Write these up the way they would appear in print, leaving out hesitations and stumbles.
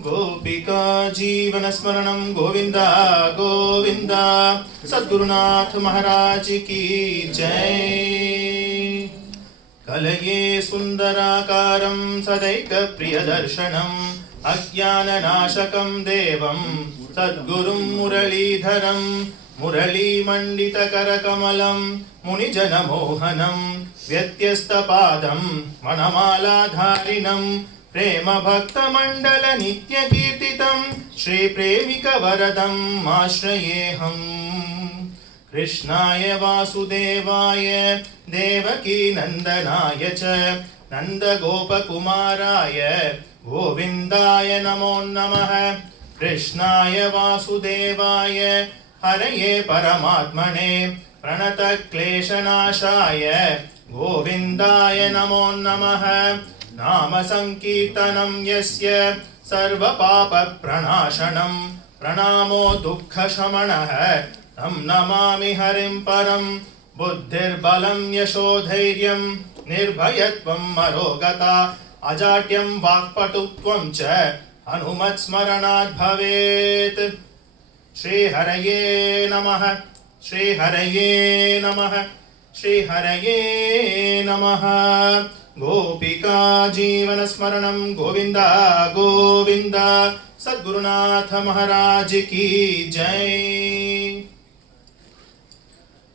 गोपिका जीवनस्मरणं गोविंद गोविंद। सद्गुरुनाथ महाराज की जय। कलये सुन्दराकारं सदैकप्रियदर्शनम् अज्ञाननाशकं देवं सद्गुरुं मुरलीधरं मुरलीमण्डितकरकमलं मुनिजनमोहनं व्यत्यस्तपादं मनमालाधारिणं प्रेमभक्तमण्डलनित्यकीर्तितं श्रीप्रेमिकवरदम् आश्रयेऽहम्। कृष्णाय वासुदेवाय देवकीनन्दनाय च नन्दगोपकुमाराय गोविन्दाय नमो नमः। कृष्णाय वासुदेवाय हरये परमात्मने प्रणतक्लेशनाशाय गोविन्दाय नमो नमः। नाम संकीर्तनं यस्य सर्वपापप्रणाशनं प्रणामो दुःखशमनः तं नमामि हरिं परं। बुद्धिर्बलं यशोधैर्यं निर्भयत्वम् अरोगता अजाड्यं वाक्पटुत्वं च हनुमत्स्मरणात् भवेत्। श्रीहरये नमः श्रीहरये नमः श्रीहरये नमः। गोपिका जीवनस्मरणं गोविंद गोविंद। सद्गुरुनाथ महाराज की जय।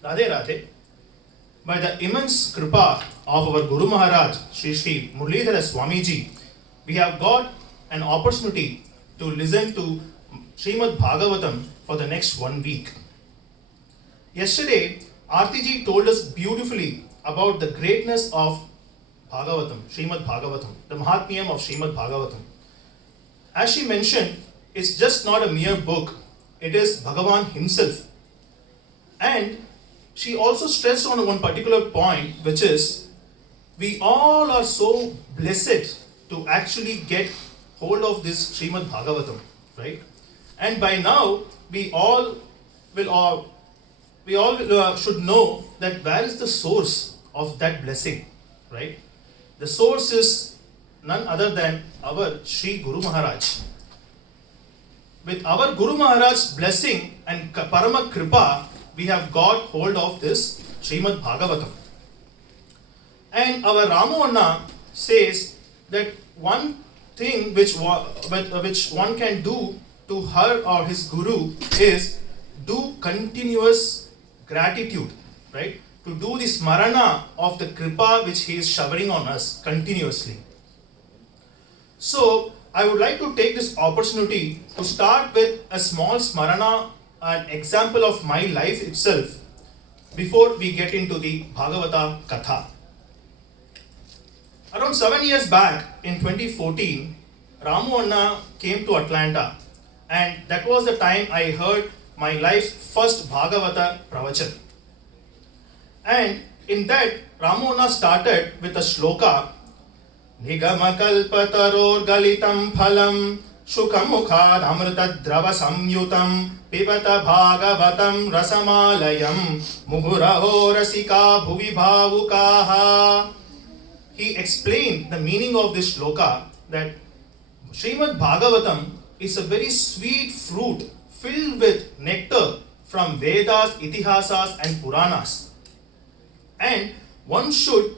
Radhe Radhe. By the immense kripa of our Guru Maharaj, Sri Sri Muralidhara Swamiji, we have got an opportunity to listen to Srimad Bhagavatam for the next 1 week. Yesterday, Artiji told us beautifully about the greatness of Bhagavatam, Srimad Bhagavatam, the Mahatmyam of Srimad Bhagavatam. As she mentioned, it's just not a mere book, it is Bhagavan himself. And she also stressed on one particular point, which is we all are so blessed to actually get hold of this Srimad Bhagavatam, right? And by now we all should know that where is the source of that blessing, right? The source is none other than our Sri Guru Maharaj. With our Guru Maharaj's blessing and Parama Kripa, we have got hold of this Srimad Bhagavatam. And our Ramu Anna says that one thing which one can do to her or his guru is do continuous gratitude, right? To do the smarana of the kripa which he is showering on us continuously. So I would like to take this opportunity to start with a small smarana, an example of my life itself, before we get into the Bhagavata Katha. Around 7 years back in 2014, Ramu Anna came to Atlanta, and that was the time I heard my life's first Bhagavata Pravachan. And in that, Ramu Anna started with a shloka, Nigamakalpataror galitam phalam Shukamukhad amritadrava samyutam Pibata bhagavatam rasamalayam Muhuraho rasika bhuvi bhavukaha. He explained the meaning of this shloka, that Srimad Bhagavatam is a very sweet fruit filled with nectar from Vedas, Itihasas and Puranas. And one should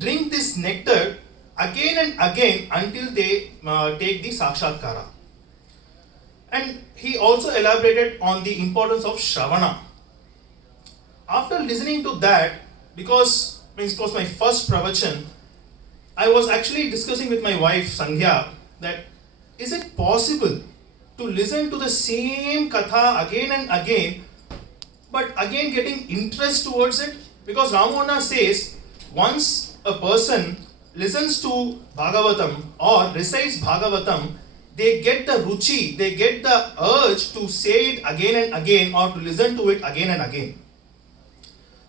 drink this nectar again and again until they take the Sakshatkara. And he also elaborated on the importance of Shravana. After listening to that, because it was my first pravachan, I was actually discussing with my wife Sandhya that is it possible to listen to the same katha again and again, but again getting interest towards it? Because Ramu Anna says once a person listens to Bhagavatam or recites Bhagavatam, they get the ruchi, they get the urge to say it again and again or to listen to it again and again.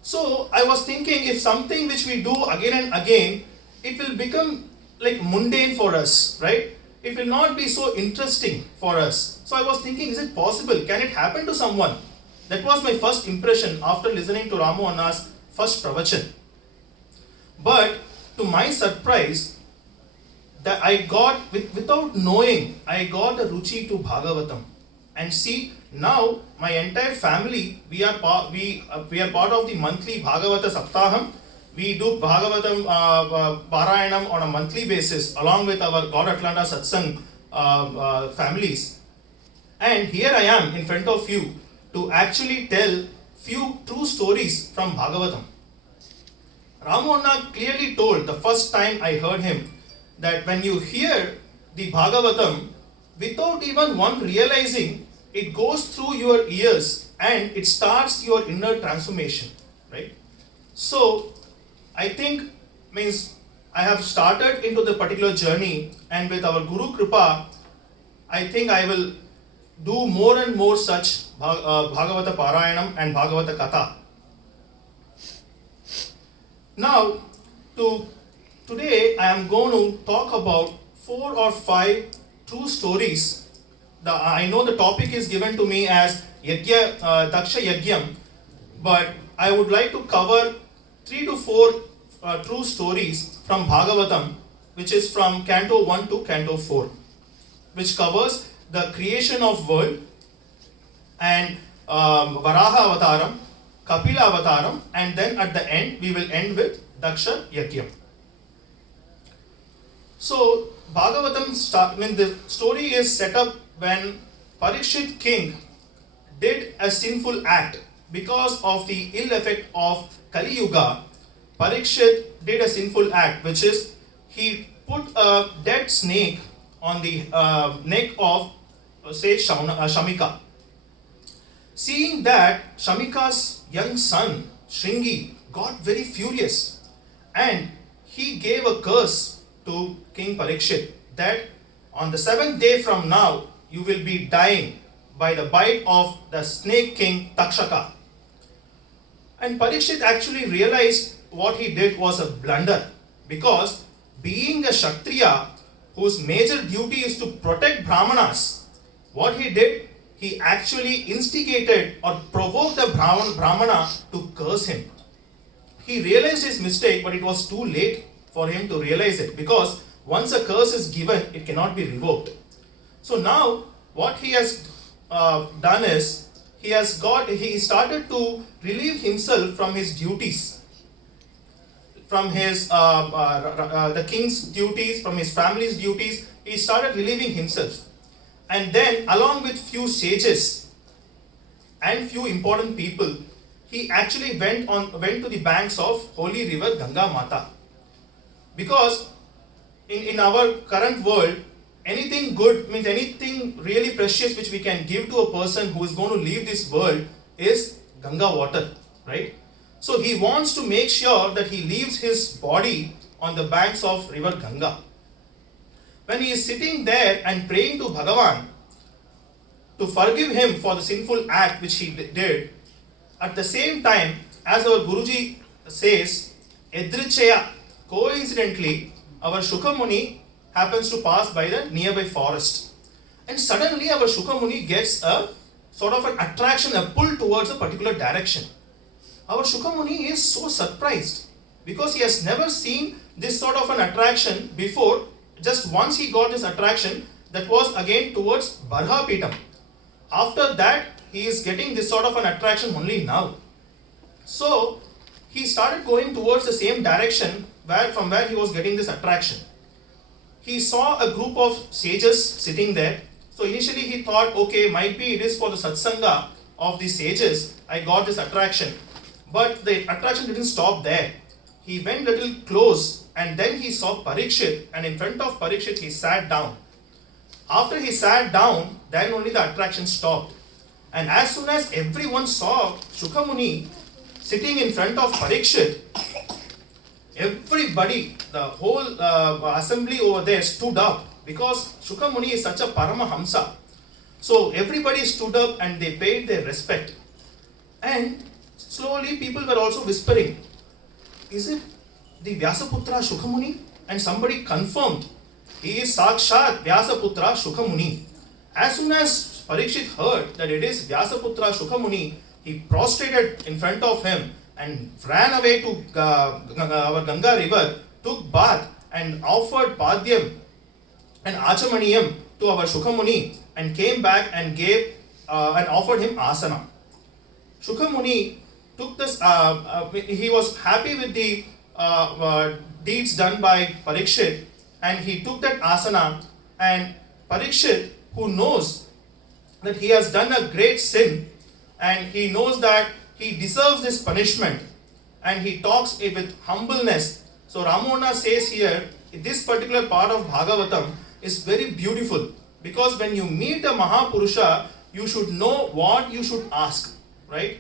So I was thinking, if something which we do again and again, it will become like mundane for us, right? It will not be so interesting for us. So I was thinking, is it possible? Can it happen to someone? That was my first impression after listening to Ramu Anna's first pravachan. But to my surprise, that I got, without knowing, I got a ruchi to Bhagavatam. And see, now my entire family, we are part of the monthly Bhagavata Saptaham. We do Bhagavatam Parayanam on a monthly basis along with our God Atlanta Satsang families. And here I am in front of you to actually tell few true stories from Bhagavatam. Ramonda clearly told the first time I heard him that when you hear the Bhagavatam, without even one realizing, it goes through your ears and it starts your inner transformation, right? So, I think means I have started into the particular journey, and with our Guru Kripa, I think I will do more and more such Bhagavata Parayanam and Bhagavata Katha. Now, today I am going to talk about 4 or 5 true stories. I know the topic is given to me as Daksha Yagyam, but I would like to cover 3 to 4 true stories from Bhagavatam, which is from Canto 1 to Canto 4, which covers the creation of world and Varaha Avataram, Kapila Avataram, and then at the end we will end with Daksha Yagyam. So Bhagavatam the story is set up when Parikshit king did a sinful act because of the ill effect of Kali Yuga. Parikshit did a sinful act, which is he put a dead snake on the neck of Shamika. Seeing that, Shamika's young son Shringi got very furious and he gave a curse to King Parikshit that on the 7th day from now you will be dying by the bite of the snake king Takshaka. And Parikshit actually realized what he did was a blunder, because being a Kshatriya whose major duty is to protect Brahmanas, what he did, he actually instigated or provoked the Brahmana to curse him. He realized his mistake, but it was too late for him to realize it, because once a curse is given, it cannot be revoked. So now, what he has done is, he started to relieve himself from his duties, from his the king's duties, from his family's duties. He started relieving himself, and then along with few sages and few important people, he actually went to the banks of holy river Ganga Mata, because in our current world, anything good means anything really precious which we can give to a person who is going to leave this world is Ganga water, right? So he wants to make sure that he leaves his body on the banks of river Ganga. When he is sitting there and praying to Bhagavan to forgive him for the sinful act which he did, at the same time, as our Guruji says, Edrichaya, coincidentally, our Shukamuni happens to pass by the nearby forest. And suddenly our Shukamuni gets a sort of an attraction, a pull towards a particular direction. Our Shukamuni is so surprised because he has never seen this sort of an attraction before. Just once he got this attraction, that was again towards Barhapitam. After that, he is getting this sort of an attraction only now. So, he started going towards the same direction from where he was getting this attraction. He saw a group of sages sitting there. So initially he thought, okay, might be it is for the satsanga of the sages, I got this attraction. But the attraction didn't stop there. He went a little close and then he saw Parikshit, and in front of Parikshit he sat down. After he sat down, then only the attraction stopped. And as soon as everyone saw Shukamuni sitting in front of Parikshit, everybody, the whole assembly over there stood up, because Shukamuni is such a Paramahamsa. So everybody stood up and they paid their respect. And slowly people were also whispering, is it the Vyasaputra Shukamuni? And somebody confirmed, he is Sakshat Vyasaputra Shukamuni. As soon as Parikshit heard that it is Vyasaputra Shukamuni, he prostrated in front of him and ran away to our Ganga river, took bath and offered Padhyam an Achamaniyam to our Shukhamuni and came back and gave and offered him asana. Shukhamuni took this, he was happy with the deeds done by Parikshit, and he took that asana, and Parikshit, who knows that he has done a great sin and he knows that he deserves this punishment, and he talks with humbleness. So Ramona says here, this particular part of Bhagavatam is very beautiful, because when you meet a Mahapurusha, you should know what you should ask, right?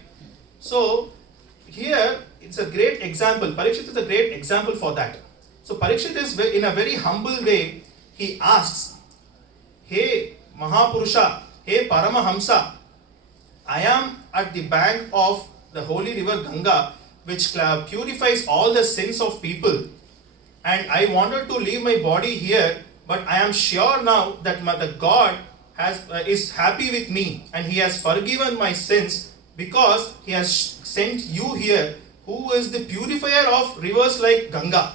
So here it's a great example. Parikshit is a great example for that. So Parikshit is in a very humble way, he asks, "Hey Mahapurusha, hey Paramahamsa, I am at the bank of the holy river Ganga, which purifies all the sins of people, and I wanted to leave my body here, but I am sure now that the God is happy with me, and he has forgiven my sins, because he has sent you here, who is the purifier of rivers like Ganga."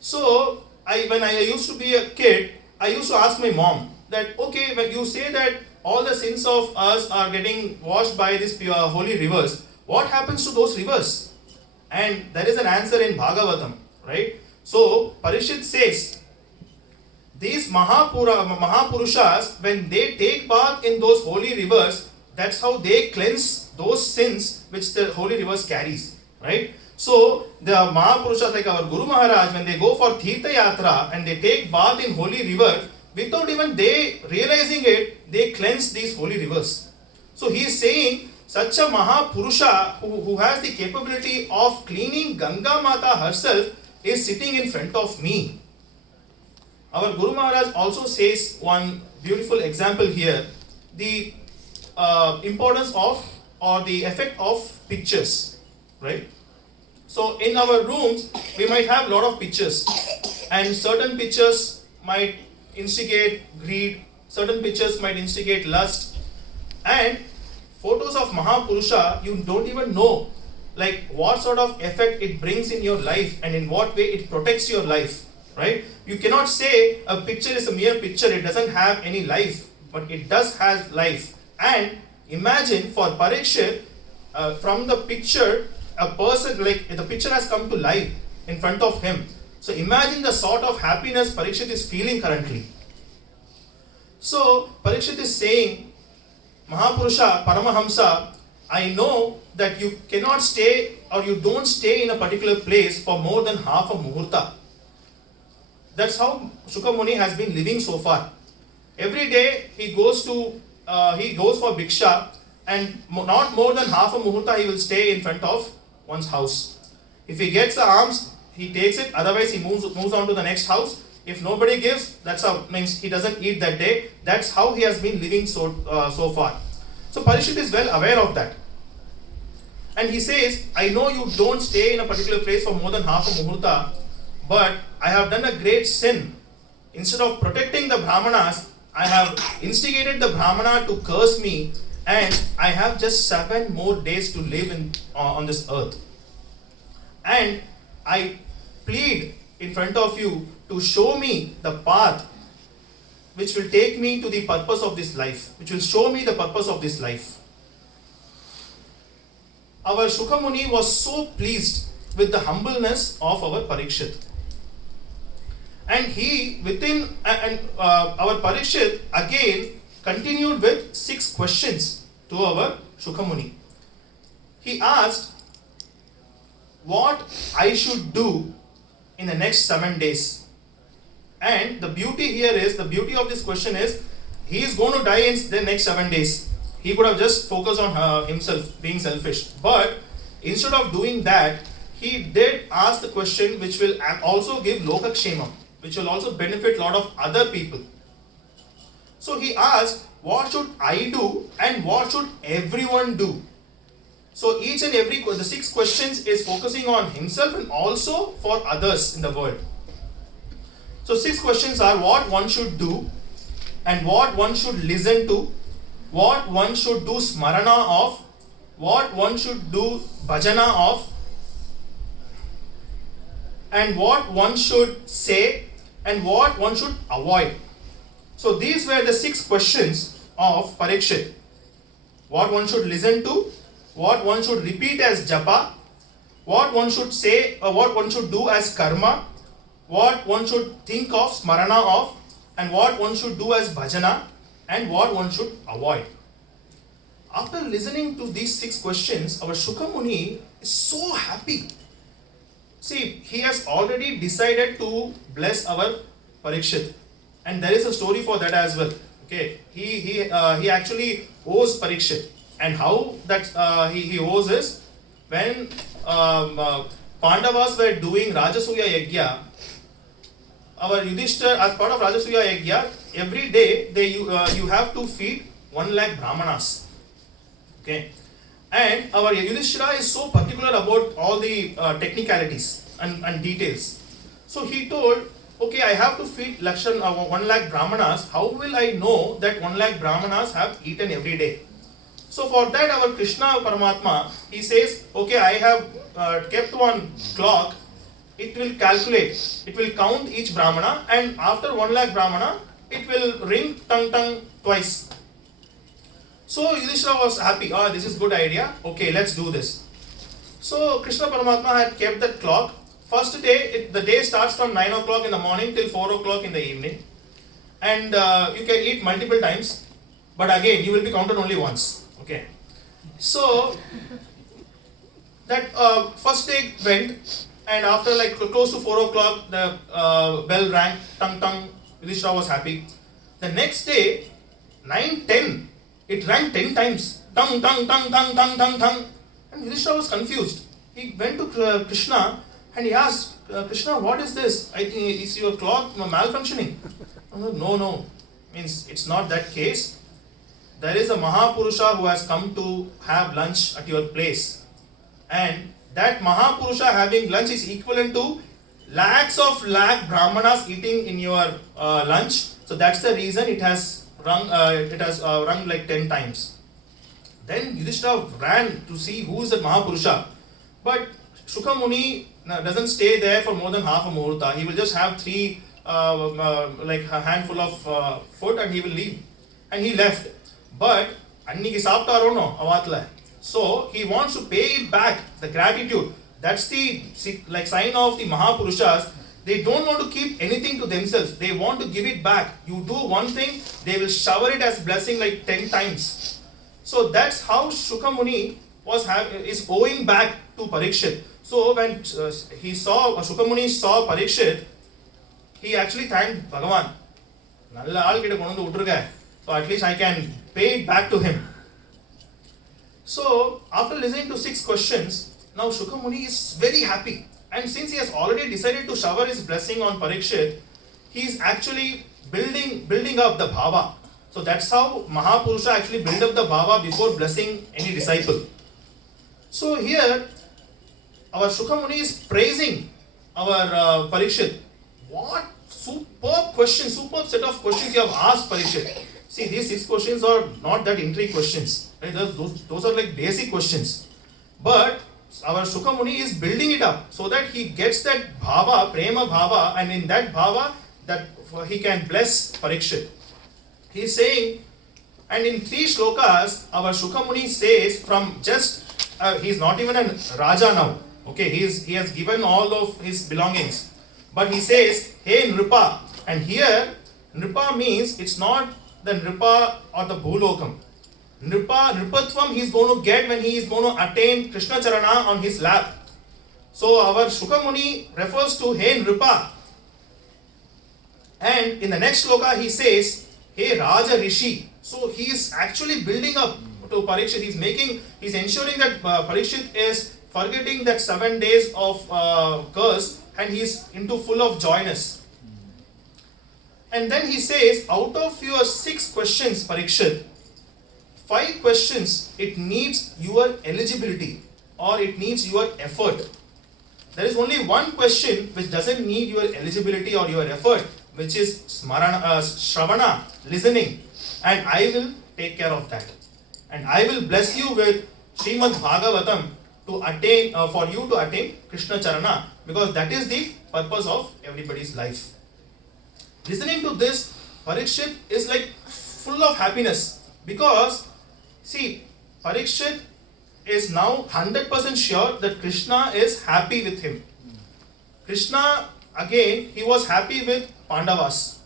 So when I used to be a kid, I used to ask my mom that, okay, when you say that all the sins of us are getting washed by these holy rivers, what happens to those rivers? And there is an answer in Bhagavatam, right? So Parikshit says, these Mahapurushas, when they take bath in those holy rivers, that's how they cleanse those sins which the holy rivers carries, right? So the Mahapurushas like our Guru Maharaj, when they go for Tirtha Yatra and they take bath in holy river, without even they realizing it, they cleanse these holy rivers. So he is saying, such a Mahapurusha who has the capability of cleaning Ganga Mata herself is sitting in front of me. Our Guru Maharaj also says one beautiful example here, the importance of or the effect of pictures, right? So in our rooms, we might have a lot of pictures, and certain pictures might instigate greed, certain pictures might instigate lust, and photos of Mahapurusha, you don't even know like what sort of effect it brings in your life and in what way it protects your life, right? You cannot say a picture is a mere picture, it doesn't have any life, but it does have life. And imagine for Parikshit, from the picture, a person, like the picture has come to life in front of him. So imagine the sort of happiness Parikshit is feeling currently. So Parikshit is saying, Mahapurusha, Paramahamsa, I know that you cannot stay or you don't stay in a particular place for more than half a muhurta. That's how Shukhamuni has been living so far. Every day he goes for Bhiksha, and not more than half a muhurta he will stay in front of one's house. If he gets the alms, he takes it, otherwise he moves on to the next house. If nobody gives, that's how, means he doesn't eat that day. That's how he has been living so far. So Parikshit is well aware of that. And he says, I know you don't stay in a particular place for more than half a muhurta, but I have done a great sin. Instead of protecting the Brahmanas, I have instigated the Brahmana to curse me, and I have just 7 more days to live on this earth. And I plead in front of you to show me the path which will take me to the purpose of this life, which will show me the purpose of this life. Our Shukhamuni was so pleased with the humbleness of our Parikshit. And our Parikshit again continued with 6 questions to our Shukhamuni. He asked, what I should do in the next 7 days. And the beauty of this question is, he is going to die in the next 7 days. He could have just focused on himself, being selfish. But instead of doing that, he did ask the question which will also give Lokakshemam, which will also benefit a lot of other people. So he asked, what should I do and what should everyone do? So each and every, the 6 questions is focusing on himself and also for others in the world. So 6 questions are what one should do and what one should listen to, what one should do smarana of, what one should do bhajana of, and what one should say and what one should avoid. So these were the 6 questions of Parikshit. What one should listen to, what one should repeat as japa, what one should say or what one should do as karma, what one should think of, smarana of, and what one should do as bhajana, and what one should avoid. After listening to these 6 questions, our Shuka Muni is so happy. See, he has already decided to bless our Parikshit, and there is a story for that as well. Okay, he actually owes Parikshit, and how that he owes is when Pandavas were doing Rajasuya Yajna. Our Yudhishthira, as part of Rajasuya Yajna, every day you have to feed 1 lakh brahmanas. Okay, and our Yudhishthira is so particular about all the technicalities and details. So he told, okay, I have to feed 1 lakh brahmanas. How will I know that 1 lakh brahmanas have eaten every day? So for that, our Krishna Paramatma, he says, okay, I have kept one clock. It will calculate, it will count each brahmana, and after 1 lakh brahmana, it will ring tang twice. So Yudhishthira was happy. This is good idea. Okay, let's do this. So Krishna Paramatma had kept that clock. First day, the day starts from 9 o'clock in the morning till 4 o'clock in the evening. And you can eat multiple times. But again, you will be counted only once. Okay. So that first day went, and after like close to 4 o'clock, the bell rang, tang, Yudhishthira was happy. The next day, 9:10, it rang 10 times. Tang. And Yudhishthira was confused. He went to Krishna and he asked, Krishna, what is this? I think is your clock malfunctioning? No. Means it's not that case. There is a Mahapurusha who has come to have lunch at your place. And that Mahapurusha having lunch is equivalent to lakhs of brahmanas eating in your lunch. So that's the reason it has rung like 10 times. Then Yudhishthira ran to see who is the Mahapurusha. But Shuka Muni doesn't stay there for more than half a muhurta. He will just have 3 like a handful of food and he will leave. And he left. But anniki saaptaro no avatla. So he wants to pay it back, the gratitude. That's the like sign of the Mahapurushas. They don't want to keep anything to themselves. They want to give it back. You do one thing, they will shower it as blessing like 10 times. So that's how Shuka Muni is owing back to Parikshit. So when Shuka Muni saw Parikshit, he actually thanked Bhagavan. So at least I can pay it back to him. So after listening to 6 questions, now Shuka Muni is very happy. And since he has already decided to shower his blessing on Parikshit, he is actually building up the bhava. So that's how Mahapurusha actually build up the bhava before blessing any disciple. So here, our Shuka Muni is praising our Parikshit. What superb question, superb set of questions you have asked Parikshit. See, these 6 questions are not that intrigue questions. Right? Those are like basic questions. But our Shuka Muni is building it up so that he gets that bhava, prema bhava, and in that bhava that he can bless Parikshit. He is saying, and in 3 shlokas, our Shuka Muni says from just, he is not even a Raja now. Okay, he has given all of his belongings. But he says, hey Nripa. And here, Nripa means it's not the Nripa or the Bhulokam. Nripatvam he is going to get when he is going to attain Krishna Charana on his lap. So our Shuka Muni refers to Hey Nripa. And in the next shloka he says, Hey Raja Rishi. So he is actually building up to Parikshit. He's ensuring that Parikshit is forgetting that 7 days of curse and he is into full of joyness. And then he says, out of your 6 questions, Parikshit, 5 questions, it needs your eligibility or it needs your effort. There is only 1 question which doesn't need your eligibility or your effort, which is Shravana, listening. And I will take care of that. And I will bless you with Srimad Bhagavatam to attain, for you to attain Krishna Charana, because that is the purpose of everybody's life. Listening to this, Parikshit is like full of happiness because, see, Parikshit is now 100% sure that Krishna is happy with him. Krishna, again, he was happy with Pandavas.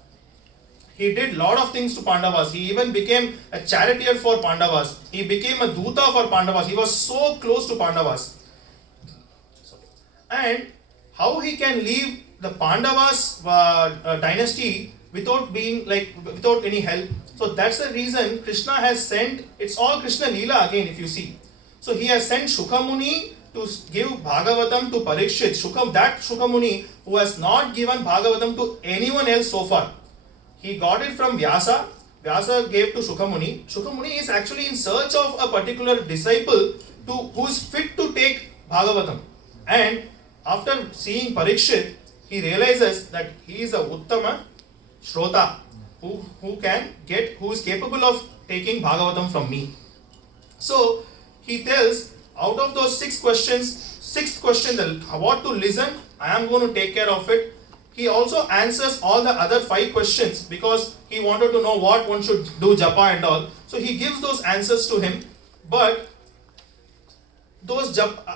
He did lot of things to Pandavas. He even became a charioteer for Pandavas. He became a Duta for Pandavas. He was so close to Pandavas. And how he can leave the Pandavas dynasty without being like, without any help. So that's the reason Krishna has sent, it's all Krishna Leela again if you see. So he has sent Shukamuni to give Bhagavatam to Parikshit. That Shukamuni who has not given Bhagavatam to anyone else so far. He got it from Vyasa. Vyasa gave to Shukamuni. Shukamuni is actually in search of a particular disciple who is fit to take Bhagavatam. And after seeing Parikshit, he realizes that he is a Uttama Shrota who is capable of taking Bhagavatam from me. So he tells, out of those 6 questions, sixth question, what to listen, I am going to take care of it. He also answers all the other 5 questions because he wanted to know what one should do japa and all. So he gives those answers to him, but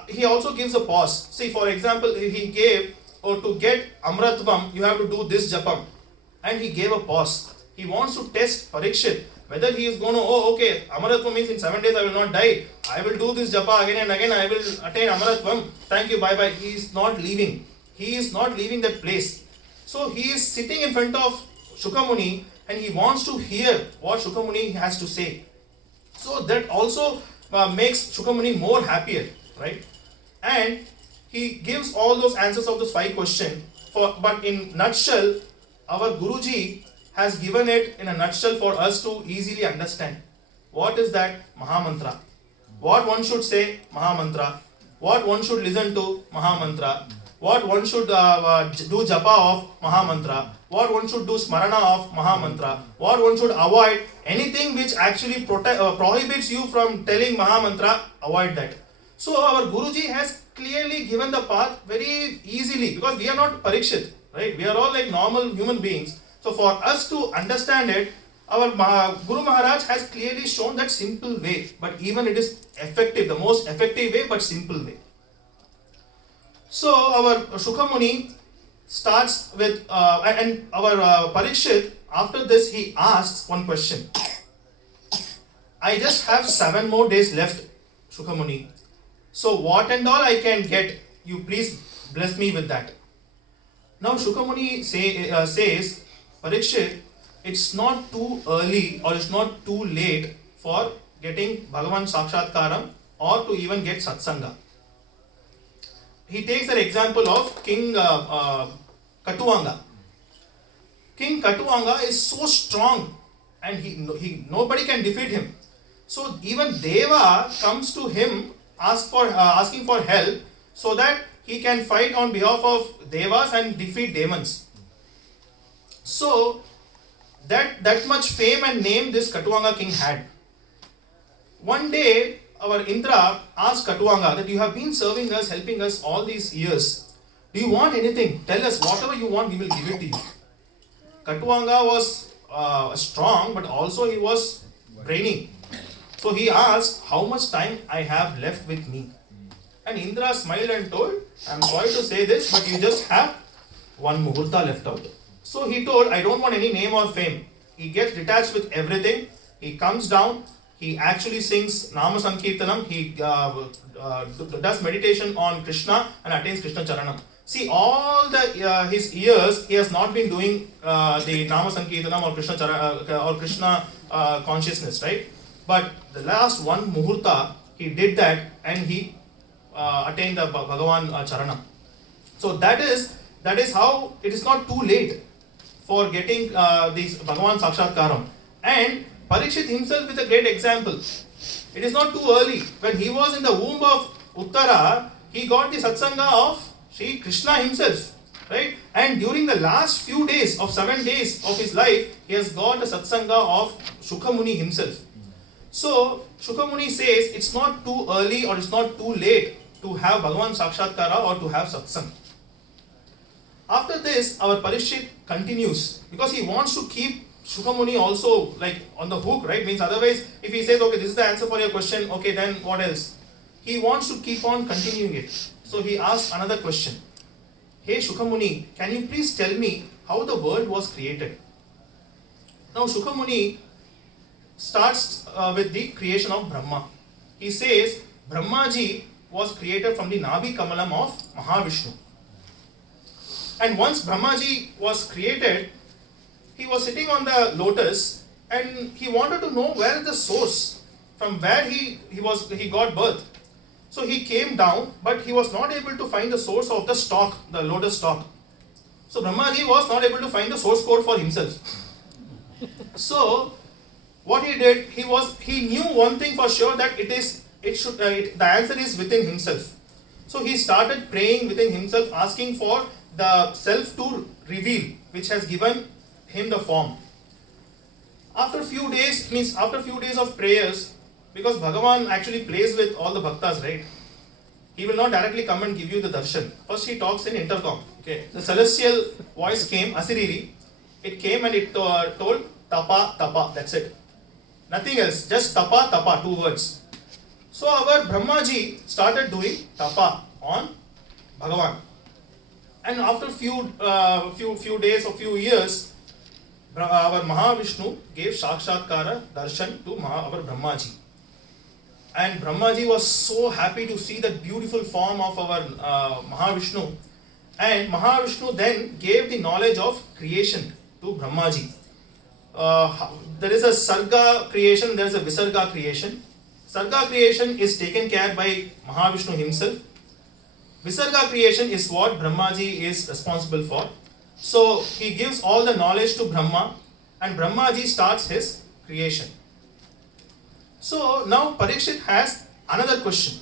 he also gives a pause. See, for example, he gave, to get Amratvam, you have to do this japam. And he gave a pause. He wants to test Parikshit whether he is going to, okay, Amaratvam means in 7 days I will not die. I will do this japa again and again. I will attain Amaratvam. Thank you, bye bye. He is not leaving. He is not leaving that place. So he is sitting in front of Shukamuni and he wants to hear what Shukamuni has to say. So that also makes Shukamuni more happier, right? And he gives all those answers of those 5 questions. But in nutshell, our Guruji has given it in a nutshell for us to easily understand. What is that? Mahamantra. What one should say? Mahamantra. What one should listen to? Mahamantra. What one should do japa of? Mahamantra. What one should do smarana of? Mahamantra. What one should avoid? Anything which actually prohibits you from telling Mahamantra, avoid that. So our Guruji has clearly given the path very easily because we are not Parikshit, right? We are all like normal human beings. So for us to understand it, our Guru Maharaj has clearly shown that simple way, but even it is effective, the most effective way, but simple way. So our Shukamuni starts with, and our Parikshit, after this he asks one question. I just have 7 more days left, Shukamuni. So what and all I can get, you please bless me with that. Now Shukamuni says, Parikshit, it's not too early or it's not too late for getting Bhagavan Sakshatkaram or to even get Satsanga. He takes an example of King Katuanga. King Katuanga is so strong and nobody can defeat him. So even Deva comes to him asking for help so that he can fight on behalf of Devas and defeat demons. So that much fame and name this Katuanga king had. One day our Indra asked Katuanga that you have been serving us, helping us all these years. Do you want anything? Tell us whatever you want, we will give it to you. Katuanga was strong, but also he was brainy. So he asked how much time I have left with me. And Indra smiled and told, I am sorry to say this, but you just have 1 muhurta left out. So he told, I don't want any name or fame. He gets detached with everything. He comes down. He actually sings Nama Sankirtanam. He does meditation on Krishna and attains Krishna Charanam. See, all his years, he has not been doing the Nama Sankirtanam or Krishna consciousness, right? But the last 1 muhurta, he did that and he attained the Bhagavan Charanam. So that is how it is not too late for getting this Bhagavan Sakshatkaram. And Parikshit himself is a great example. It is not too early. When he was in the womb of Uttara, he got the satsanga of Sri Krishna himself, right? And during the last few days of 7 days of his life, he has got a satsanga of Shukamuni himself. So Shukamuni says it's not too early or it's not too late to have Bhagavan Sakshatkara or to have satsang. After this, our Parikshit continues because he wants to keep Shukamuni also like on the hook, right? Means otherwise, if he says, okay, this is the answer for your question, okay, then what else? He wants to keep on continuing it. So he asks another question. Hey Shukamuni, can you please tell me how the world was created? Now Shukamuni starts with the creation of Brahma. He says, Brahmaji was created from the Nabi Kamalam of Mahavishnu. And once Brahmaji was created, he was sitting on the lotus and he wanted to know where is the source, from where he got birth. So he came down, but he was not able to find the source of the stalk, the lotus stalk. So Brahmaji was not able to find the source code for himself. So what he did, he knew one thing for sure, that the answer is within himself. So he started praying within himself, asking for the self to reveal, which has given him the form. After few days of prayers, because Bhagavan actually plays with all the bhaktas, right? He will not directly come and give you the darshan. First he talks in intercom. Okay, the celestial voice came, Asiriri. It came and it told tapa, tapa. That's it. Nothing else. Just tapa, tapa. 2 words. So our Brahmaji started doing tapa on Bhagavan. And after few days or few years, our Mahavishnu gave Sakshatkara darshan to our Brahmaji. And Brahmaji was so happy to see that beautiful form of our Mahavishnu. And Mahavishnu then gave the knowledge of creation to Brahmaji. There is a Sarga creation, there is a Visarga creation. Sarga creation is taken care by Mahavishnu himself. Visarga creation is what Brahmaji is responsible for. So he gives all the knowledge to Brahma and Brahmaji starts his creation. So now Parikshit has another question.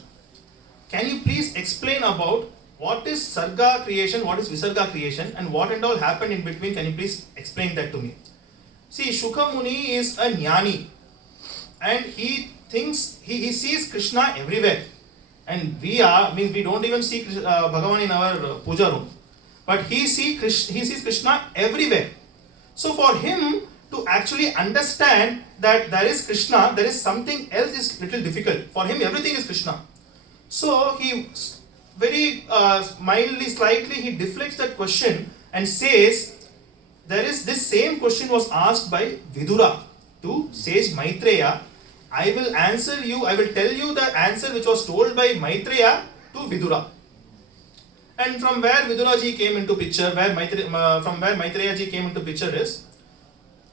Can you please explain about what is Sarga creation, what is Visarga creation, and what and all happened in between? Can you please explain that to me? See, Shuka Muni is a jnani and he thinks, he sees Krishna everywhere. And we don't even see Bhagavan in our puja room. But he sees Krishna everywhere. So for him to actually understand that there is Krishna, there is something else is little difficult. For him everything is Krishna. So he very mildly, slightly, he deflects that question and says, there is this same question was asked by Vidura to sage Maitreya. I will answer you, I will tell you the answer which was told by Maitreya to Vidura. And from where Vidura ji came into picture, from where Maitreya ji came into picture is,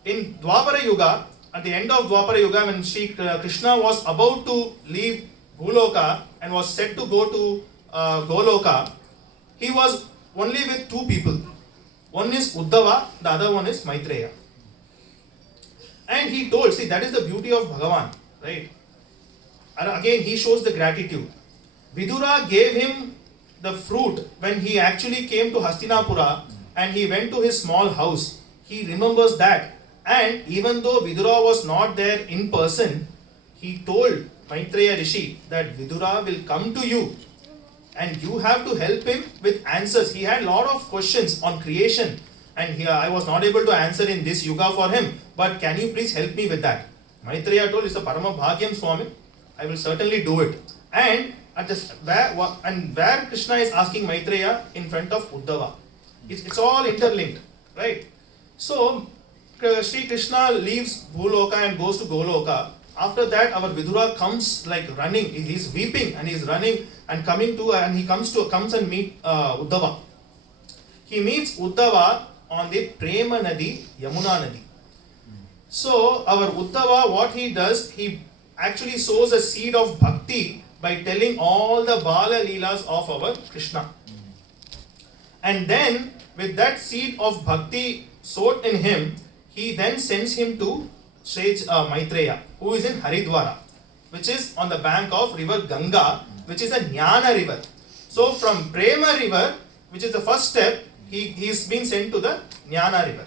in Dwapara Yuga, at the end of Dwapara Yuga, when Sri Krishna was about to leave Bhuloka and was set to go to Goloka, he was only with 2 people. One is Uddhava, the other one is Maitreya. And he told, see, that is the beauty of Bhagavan, right? And again, he shows the gratitude. Vidura gave him the fruit when he actually came to Hastinapura and he went to his small house. He remembers that. And even though Vidura was not there in person, he told Maitreya Rishi that Vidura will come to you and you have to help him with answers. He had a lot of questions on creation and here I was not able to answer in this yuga for him, but can you please help me with that? Maitreya told, it's a Parama Bhagyam Swami, I will certainly do it. And where Krishna is asking Maitreya in front of Uddhava. It's all interlinked, right? So Sri Krishna leaves Bhuloka and goes to Goloka. After that, our Vidura comes like running. He's weeping and he's running and he comes and meet Uddhava. He meets Uddhava on the Prema Nadi, Yamuna Nadi. So our Uddhava, what he does, he actually sows a seed of bhakti by telling all the Bala Leelas of our Krishna. And then with that seed of bhakti sowed in him, he then sends him to Sage Maitreya, who is in Haridwara, which is on the bank of river Ganga, which is a Jnana river. So from Prema river, which is the first step, he is being sent to the Jnana river.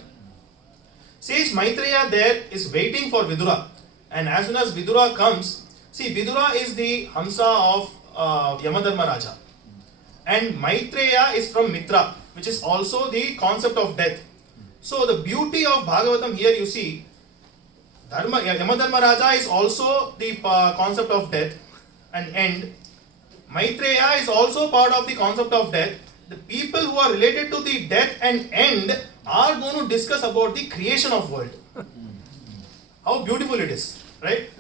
Sage Maitreya there is waiting for Vidura. And as soon as Vidura comes, see, Vidura is the Hamsa of Yamadharma Raja. And Maitreya is from Mitra, which is also the concept of death. So the beauty of Bhagavatam here, you see, Yamadharma Raja is also the concept of death and end. Maitreya is also part of the concept of death. The people who are related to the death and end are going to discuss about the creation of world. How beautiful it is, right?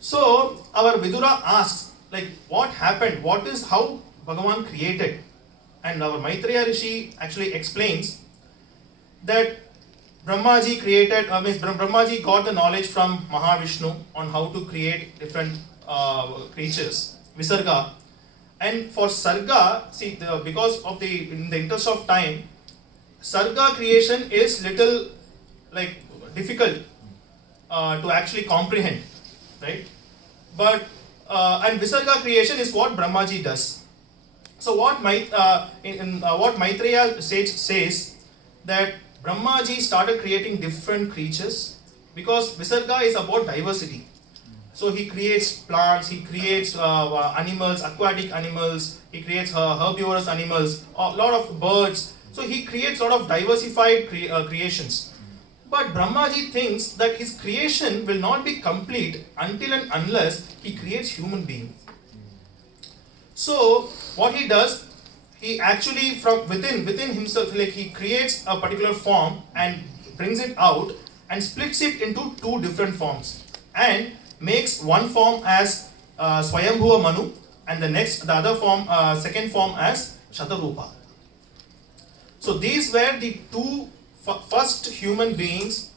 So our Vidura asks, like, what happened? What is how Bhagavan created? And our Maitreya Rishi actually explains that Brahmaji created, Brahmaji got the knowledge from Mahavishnu on how to create different creatures, Visarga. And for Sarga, see, because of in the interest of time, Sarga creation is little like difficult to actually comprehend, right? But and Visarga creation is what Brahmaji does. So what Maitreya sage says that Brahmaji started creating different creatures because Visarga is about diversity. So he creates plants, he creates animals, aquatic animals, he creates herbivorous animals, a lot of birds. So he creates a lot of diversified creations. But Brahmaji thinks that his creation will not be complete until and unless he creates human beings. So what he does, he actually from within himself, like he creates a particular form and brings it out and splits it into two different forms and makes one form as Swayambhuva Manu and the other form, second form as Shatarupa. So these were the two first human beings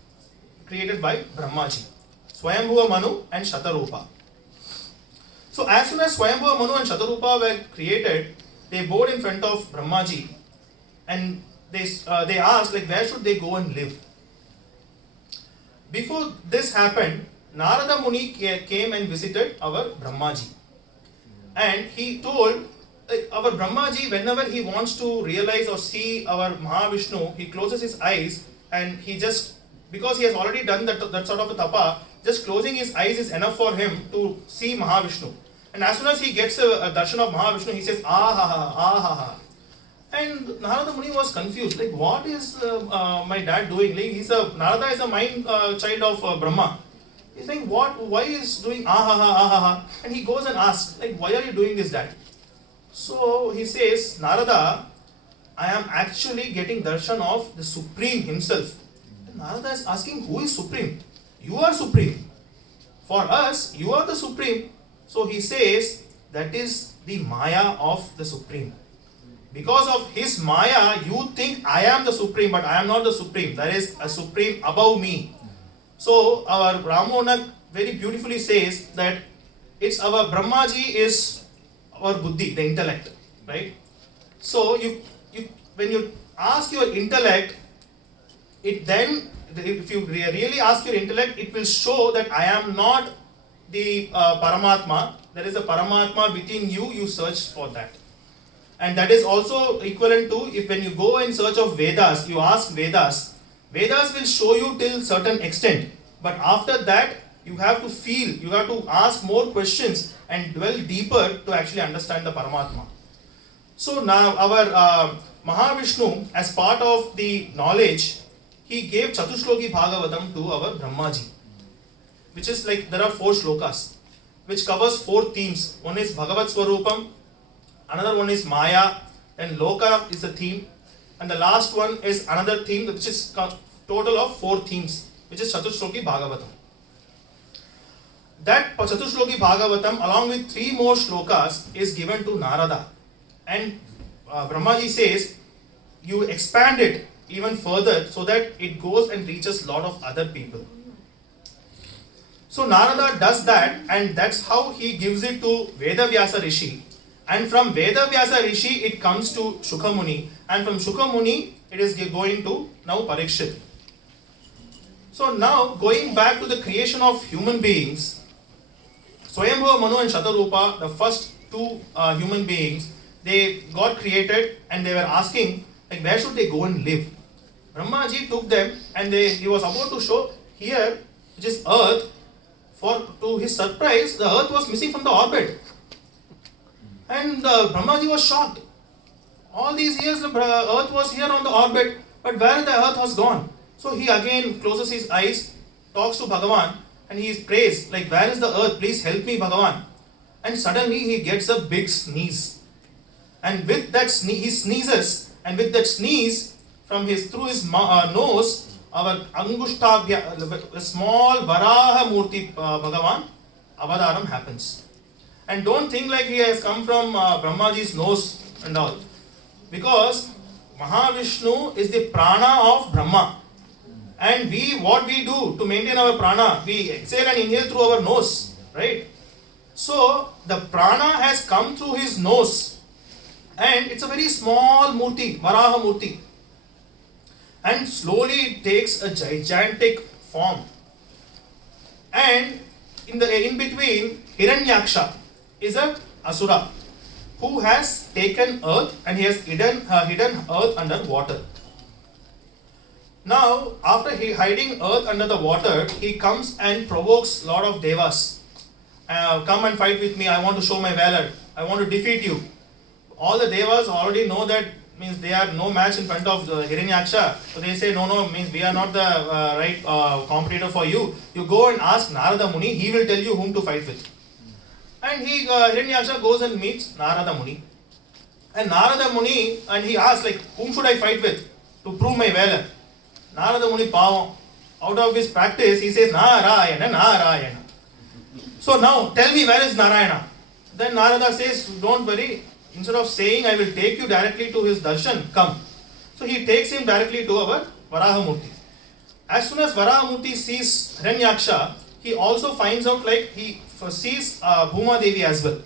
created by Brahmaji, Swayambhuva Manu and Shatarupa. So as soon as Swayambhuva Manu and Shatarupa were created, they bowed in front of Brahmaji and they asked, like, where should they go and live? Before this happened, Narada Muni came and visited our Brahmaji. And he told, like, our Brahmaji, whenever he wants to realize or see our Mahavishnu, he closes his eyes and he just, because he has already done that sort of a tapa, just closing his eyes is enough for him to see Mahavishnu. And as soon as he gets a darshan of Mahavishnu, he says, ah ha ha, ah ha ha. And Narada Muni was confused, like, what is my dad doing? Like, Narada is a mind child of Brahma. He's saying, why is doing ah ha ha, ah ha ha? And he goes and asks, like, why are you doing this, dad? So he says, Narada, I am actually getting darshan of the Supreme himself. And Narada is asking, who is Supreme? You are Supreme. For us, you are the Supreme. So he says, that is the Maya of the Supreme. Because of his Maya, you think I am the Supreme, but I am not the Supreme. There is a Supreme above me. So our Ramonak very beautifully says that it's our Brahmaji is our Buddhi, the intellect, right? So when you ask your intellect, it then, if you really ask your intellect, it will show that I am not the Paramatma. There is a Paramatma within you, you search for that. And that is also equivalent to if when you go in search of Vedas, you ask Vedas, Vedas will show you till certain extent. But after that, you have to feel, you have to ask more questions and dwell deeper to actually understand the Paramatma. So now our Mahavishnu, as part of the knowledge, he gave Chatushloki Bhagavatam to our Brahmaji. Which is like, there are 4 shlokas, which covers 4 themes. One is Bhagavat Swarupam, another one is Maya, and Loka is the theme, and the last one is another theme, which is total of 4 themes, which is Chatushloki Bhagavatam. That Chatushloki Bhagavatam, along with 3 more shlokas, is given to Narada. And Brahmaji says, you expand it even further so that it goes and reaches a lot of other people. So Narada does that, and that's how he gives it to Vedavyasa Rishi. And from Vedavyasa Rishi, it comes to Shukamuni. And from Shukamuni, it is going to now Parikshit. So now, going back to the creation of human beings, Swayambhuva Manu and Shatarupa, the first 2 human beings, they got created and they were asking, like, where should they go and live? Brahmaji took them and he was about to show here, which is earth. To his surprise, the earth was missing from the orbit. And Brahmaji was shocked. All these years, the earth was here on the orbit. But where the earth has gone? So he again closes his eyes, talks to Bhagavan, and he prays like, where is the earth? Please help me, Bhagavan. And suddenly he gets a big sneeze. And with that he sneezes, and with that sneeze from through his nose, our Angushtabhya, a small Varaha Murti Bhagavan Avadaram happens. And don't think like he has come from Brahmaji's nose and all. Because Mahavishnu is the prana of Brahma. And what we do to maintain our prana, we exhale and inhale through our nose, right? So the prana has come through his nose, and it's a very small murti, Varaha Murti. And slowly it takes a gigantic form. And in between, Hiranyaksha is a asura who has taken earth and he has hidden earth under water. Now, after hiding earth under the water, he comes and provokes lot of devas. Come and fight with me, I want to show my valor, I want to defeat you. All the devas already know that means they are no match in front of Hiranyaksha. So they say, no, means we are not the right competitor for you. You go and ask Narada Muni, he will tell you whom to fight with. And Hiranyaksha goes and meets Narada Muni. And Narada Muni, and he asks like, whom should I fight with to prove my valor? Narada Muni Pavam, out of his practice, he says, Narayana, Narayana. So now, tell me, where is Narayana? Then Narada says, don't worry, instead of saying, I will take you directly to his darshan, come. So he takes him directly to our Varahamurti. As soon as Varahamurti sees Hiranyaksha, he also finds out like he sees Bhuma Devi as well.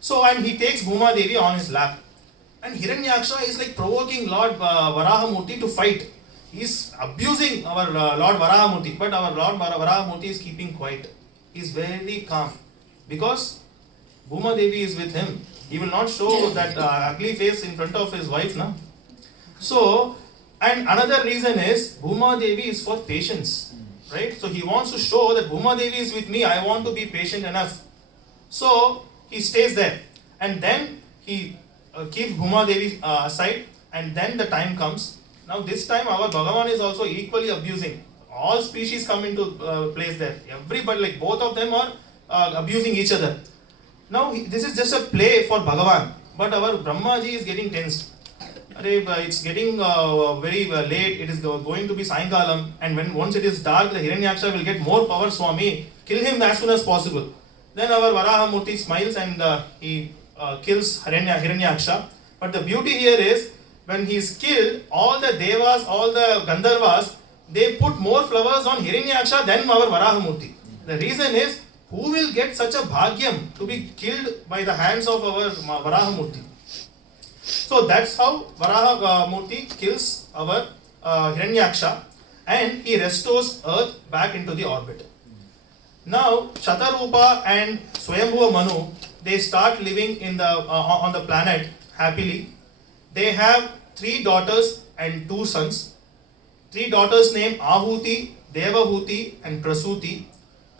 So, and he takes Bhuma Devi on his lap. And Hiranyaksha is like provoking Lord Varahamurti to fight. He is abusing our Lord Varahamurti, but our Lord Varahamurti is keeping quiet. He is very calm because Bhuma Devi is with him. He will not show that ugly face in front of his wife, na? So, and another reason is Bhuma Devi is for patience, right? So he wants to show that Bhuma Devi is with me. I want to be patient enough. So he stays there, and then he keeps Bhuma Devi aside, and then the time comes. Now this time our Bhagavan is also equally abusing. All species come into place there. Everybody, like both of them are abusing each other. Now this is just a play for Bhagavan, but our Brahmaji is getting tensed. It's getting very late, it is going to be Sainkalam, and once it is dark, the Hiranyaksha will get more power, Swami, kill him as soon as possible. Then our Varahamurti smiles and he kills Hiranyaksha. But the beauty here is, when he is killed, all the Devas, all the Gandharvas, they put more flowers on Hiranyaksha than our Varahamurti. The reason is, who will get such a bhagyam to be killed by the hands of our Varahamurti? So that's how Varahamurti kills our Hiranyaksha, and he restores earth back into the orbit. Now Shatarupa and Swayambhuva Manu, they start living in the on the planet happily. They have 3 daughters and 2 sons. 3 daughters named Ahuti, Devahuti and Prasuti.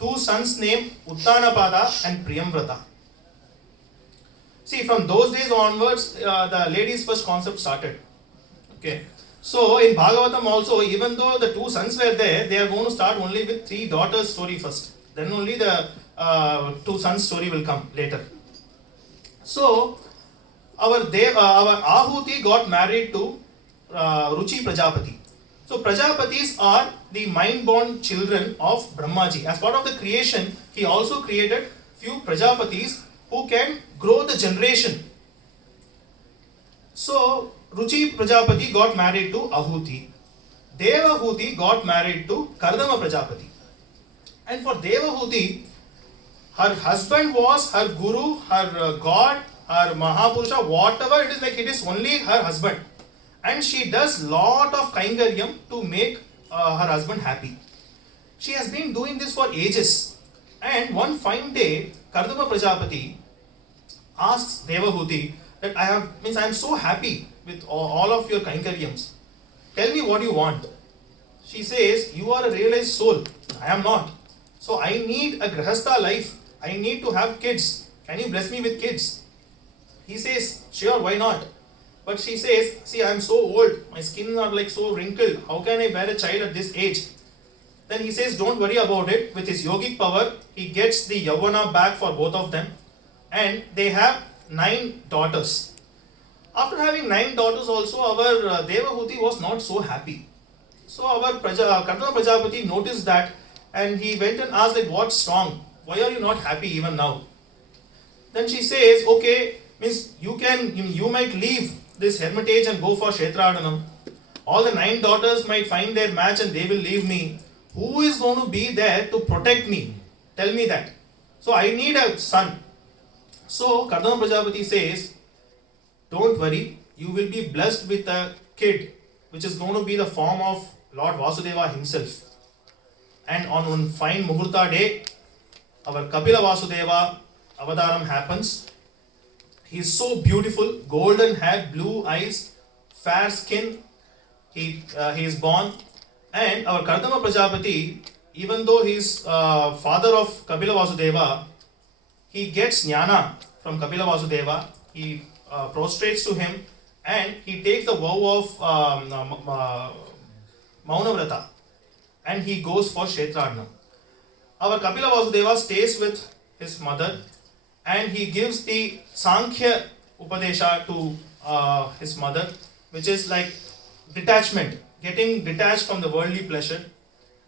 2 sons named Uttanapada and Priyamvrata. See, from those days onwards, the ladies' first concept started. Okay. So in Bhagavatam also, even though the 2 sons were there, they are going to start only with 3 daughters' story first. Then only the 2 sons' story will come later. So our Ahuti got married to Ruchi Prajapati. So Prajapatis are the mind-born children of Brahmaji. As part of the creation, he also created few Prajapatis who can grow the generation. So Ruchi Prajapati got married to Ahuti. Devahuti got married to Kardama Prajapati. And for Devahuti, her husband was her guru, her god, her Mahapurusha, whatever it is, like it is only her husband. And she does lot of kaingaryam to make her husband happy. She has been doing this for ages. And one fine day, Kardama Prajapati asks Devahuti that I am so happy with all of your kainkaryams. Tell me what you want. She says, you are a realized soul. I am not. So I need a grahastha life. I need to have kids. Can you bless me with kids? He says, sure, why not? But she says, see, I am so old, my skin are like so wrinkled, how can I bear a child at this age? Then he says, don't worry about it. With his yogic power, he gets the Yavana back for both of them. And they have 9 daughters. After having 9 daughters also, our Devahuti was not so happy. So our Kardama Prajapati noticed that, and he went and asked, like, what's wrong? Why are you not happy even now? Then she says, okay, means you might leave this hermitage and go for Kshetradanam. All the 9 daughters might find their match and they will leave me. Who is going to be there to protect me? Tell me that. So I need a son. So Kardama Prajapati says, don't worry, you will be blessed with a kid which is going to be the form of Lord Vasudeva himself. And on one fine Muhurta day, our Kapila Vasudeva avataram happens. He is so beautiful, golden hair, blue eyes, fair skin. He is born. And our Kardama Prajapati, even though he is father of Kapila Vasudeva, he gets jnana from Kapila Vasudeva. He prostrates to him and he takes the vow of Maunavrata and he goes for Kshetradanam. Our Kapila Vasudeva stays with his mother and he gives the Sankhya Upadesha to his mother, which is like detachment, getting detached from the worldly pleasure.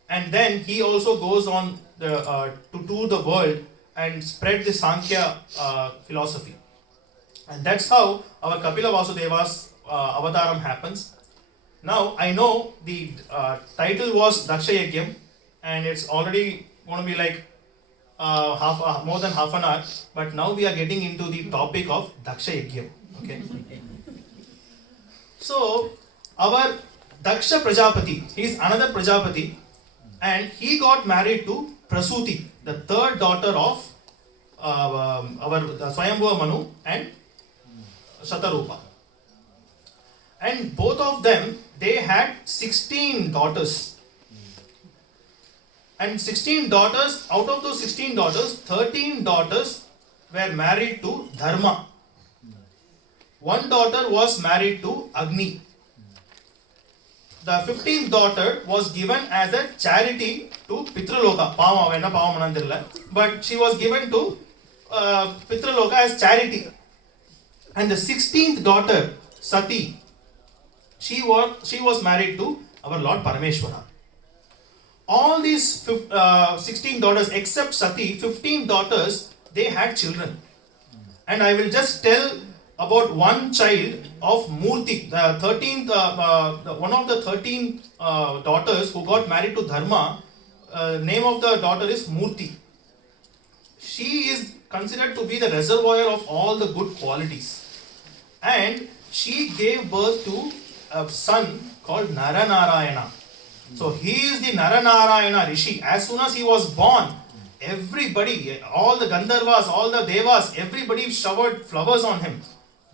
And then he also goes on to tour the world and spread the Sankhya philosophy. And that's how our Kapila Vasudeva's avataram happens. Now I know the title was Daksha Yagyam and it's already going to be like more than half an hour, but now we are getting into the topic of Daksha Yagyam. Okay. So our Daksha Prajapati, he is another Prajapati and he got married to Prasuti, the third daughter of our Swayambhuva Manu and Shatarupa. And both of them, they had 16 daughters. And 16 daughters, out of those 16 daughters, 13 daughters were married to Dharma. One daughter was married to Agni. The 15th daughter was given as a charity to Pitraloka. But she was given to Pitraloka as charity. And the 16th daughter, Sati, she was married to our Lord Parameshwara. All these 16 daughters except Sati, 15 daughters, they had children. And I will just tell about one child of Murti, the 13th, one of the 13 daughters who got married to Dharma. Name of the daughter is Murti. She is considered to be the reservoir of all the good qualities. And she gave birth to a son called Naranarayana. So he is the Naranarayana Rishi. As soon as he was born, everybody, all the Gandharvas, all the Devas, everybody showered flowers on him.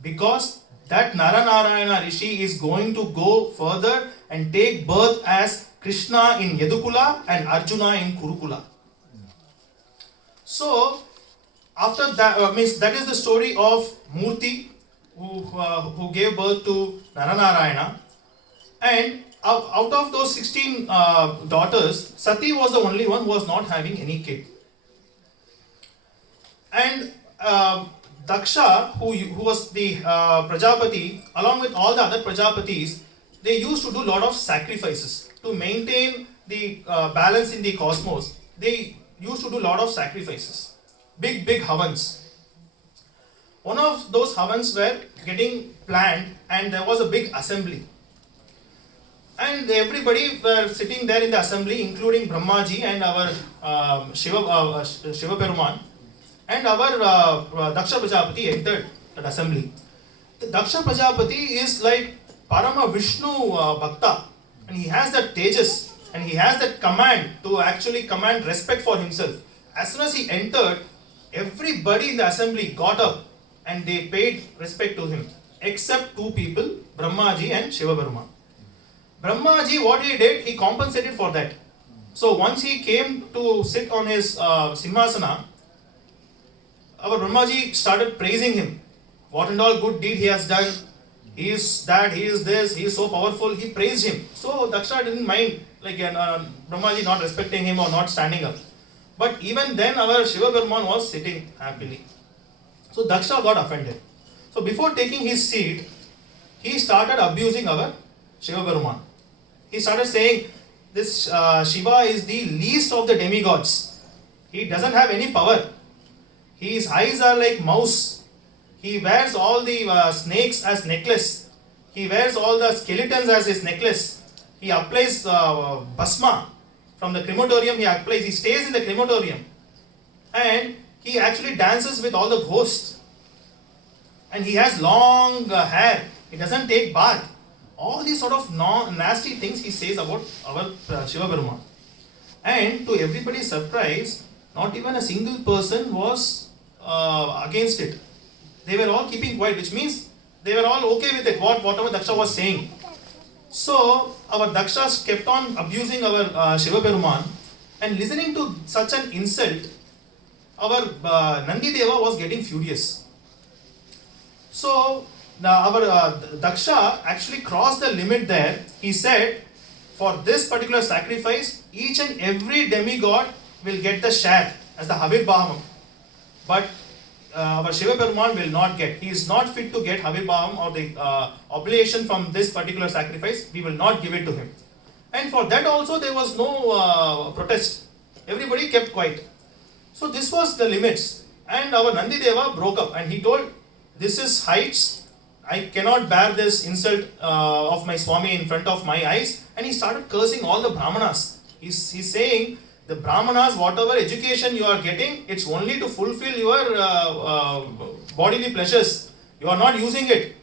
Because that Naranarayana Rishi is going to go further and take birth as Krishna in Yadukula and Arjuna in Kurukula. So, after that, that is the story of Murti who gave birth to Naranarayana. And out of those 16 daughters, Sati was the only one who was not having any kid. And Daksha, who was the Prajapati, along with all the other Prajapatis, they used to do a lot of sacrifices. To maintain the balance in the cosmos, they used to do a lot of sacrifices. Big havans. One of those havans were getting planned and there was a big assembly. And everybody were sitting there in the assembly, including Brahmaji and our Shiva Peruman. And our Daksha Prajapati entered that assembly. The Daksha Prajapati is like Parama Vishnu Bhakta. And he has that tejas. And he has that command to actually command respect for himself. As soon as he entered, everybody in the assembly got up and they paid respect to him. Except two people, Brahmaji and Shiva Peruman. Brahmaji, what he did, he compensated for that. So once he came to sit on his Simhasana, our Brahmaji started praising him. What and all good deed he has done. he is that, he is this, he is so powerful. He praised him. So Daksha didn't mind like Brahmaji not respecting him or not standing up. But even then our Shiva Peruman was sitting happily. So Daksha got offended. So before taking his seat, he started abusing our Shiva Peruman. He started saying, this Shiva is the least of the demigods. He doesn't have any power. His eyes are like mouse. He wears all the snakes as necklace. He wears all the skeletons as his necklace. He applies bhasma from the crematorium. He stays in the crematorium, and he actually dances with all the ghosts. And he has long hair. He doesn't take bath. All these sort of nasty things he says about our Shiva Peruman. And to everybody's surprise, not even a single person was against it. They were all keeping quiet, which means they were all okay with it, whatever Daksha was saying. So our Dakshas kept on abusing our Shiva Peruman, and listening to such an insult, our Nandideva was getting furious. So our Daksha actually crossed the limit there. He said, for this particular sacrifice, each and every demigod will get the share as the Havir Bhavam. But our Shiva Peruman will not get. He is not fit to get Havir Bhavam or the oblation from this particular sacrifice. We will not give it to him. And for that also there was no protest. Everybody kept quiet. So this was the limits. And our Nandideva broke up and he told, this is heights. I cannot bear this insult of my Swami in front of my eyes. And he started cursing all the Brahmanas. He's saying, the Brahmanas, whatever education you are getting, it's only to fulfill your bodily pleasures. You are not using it.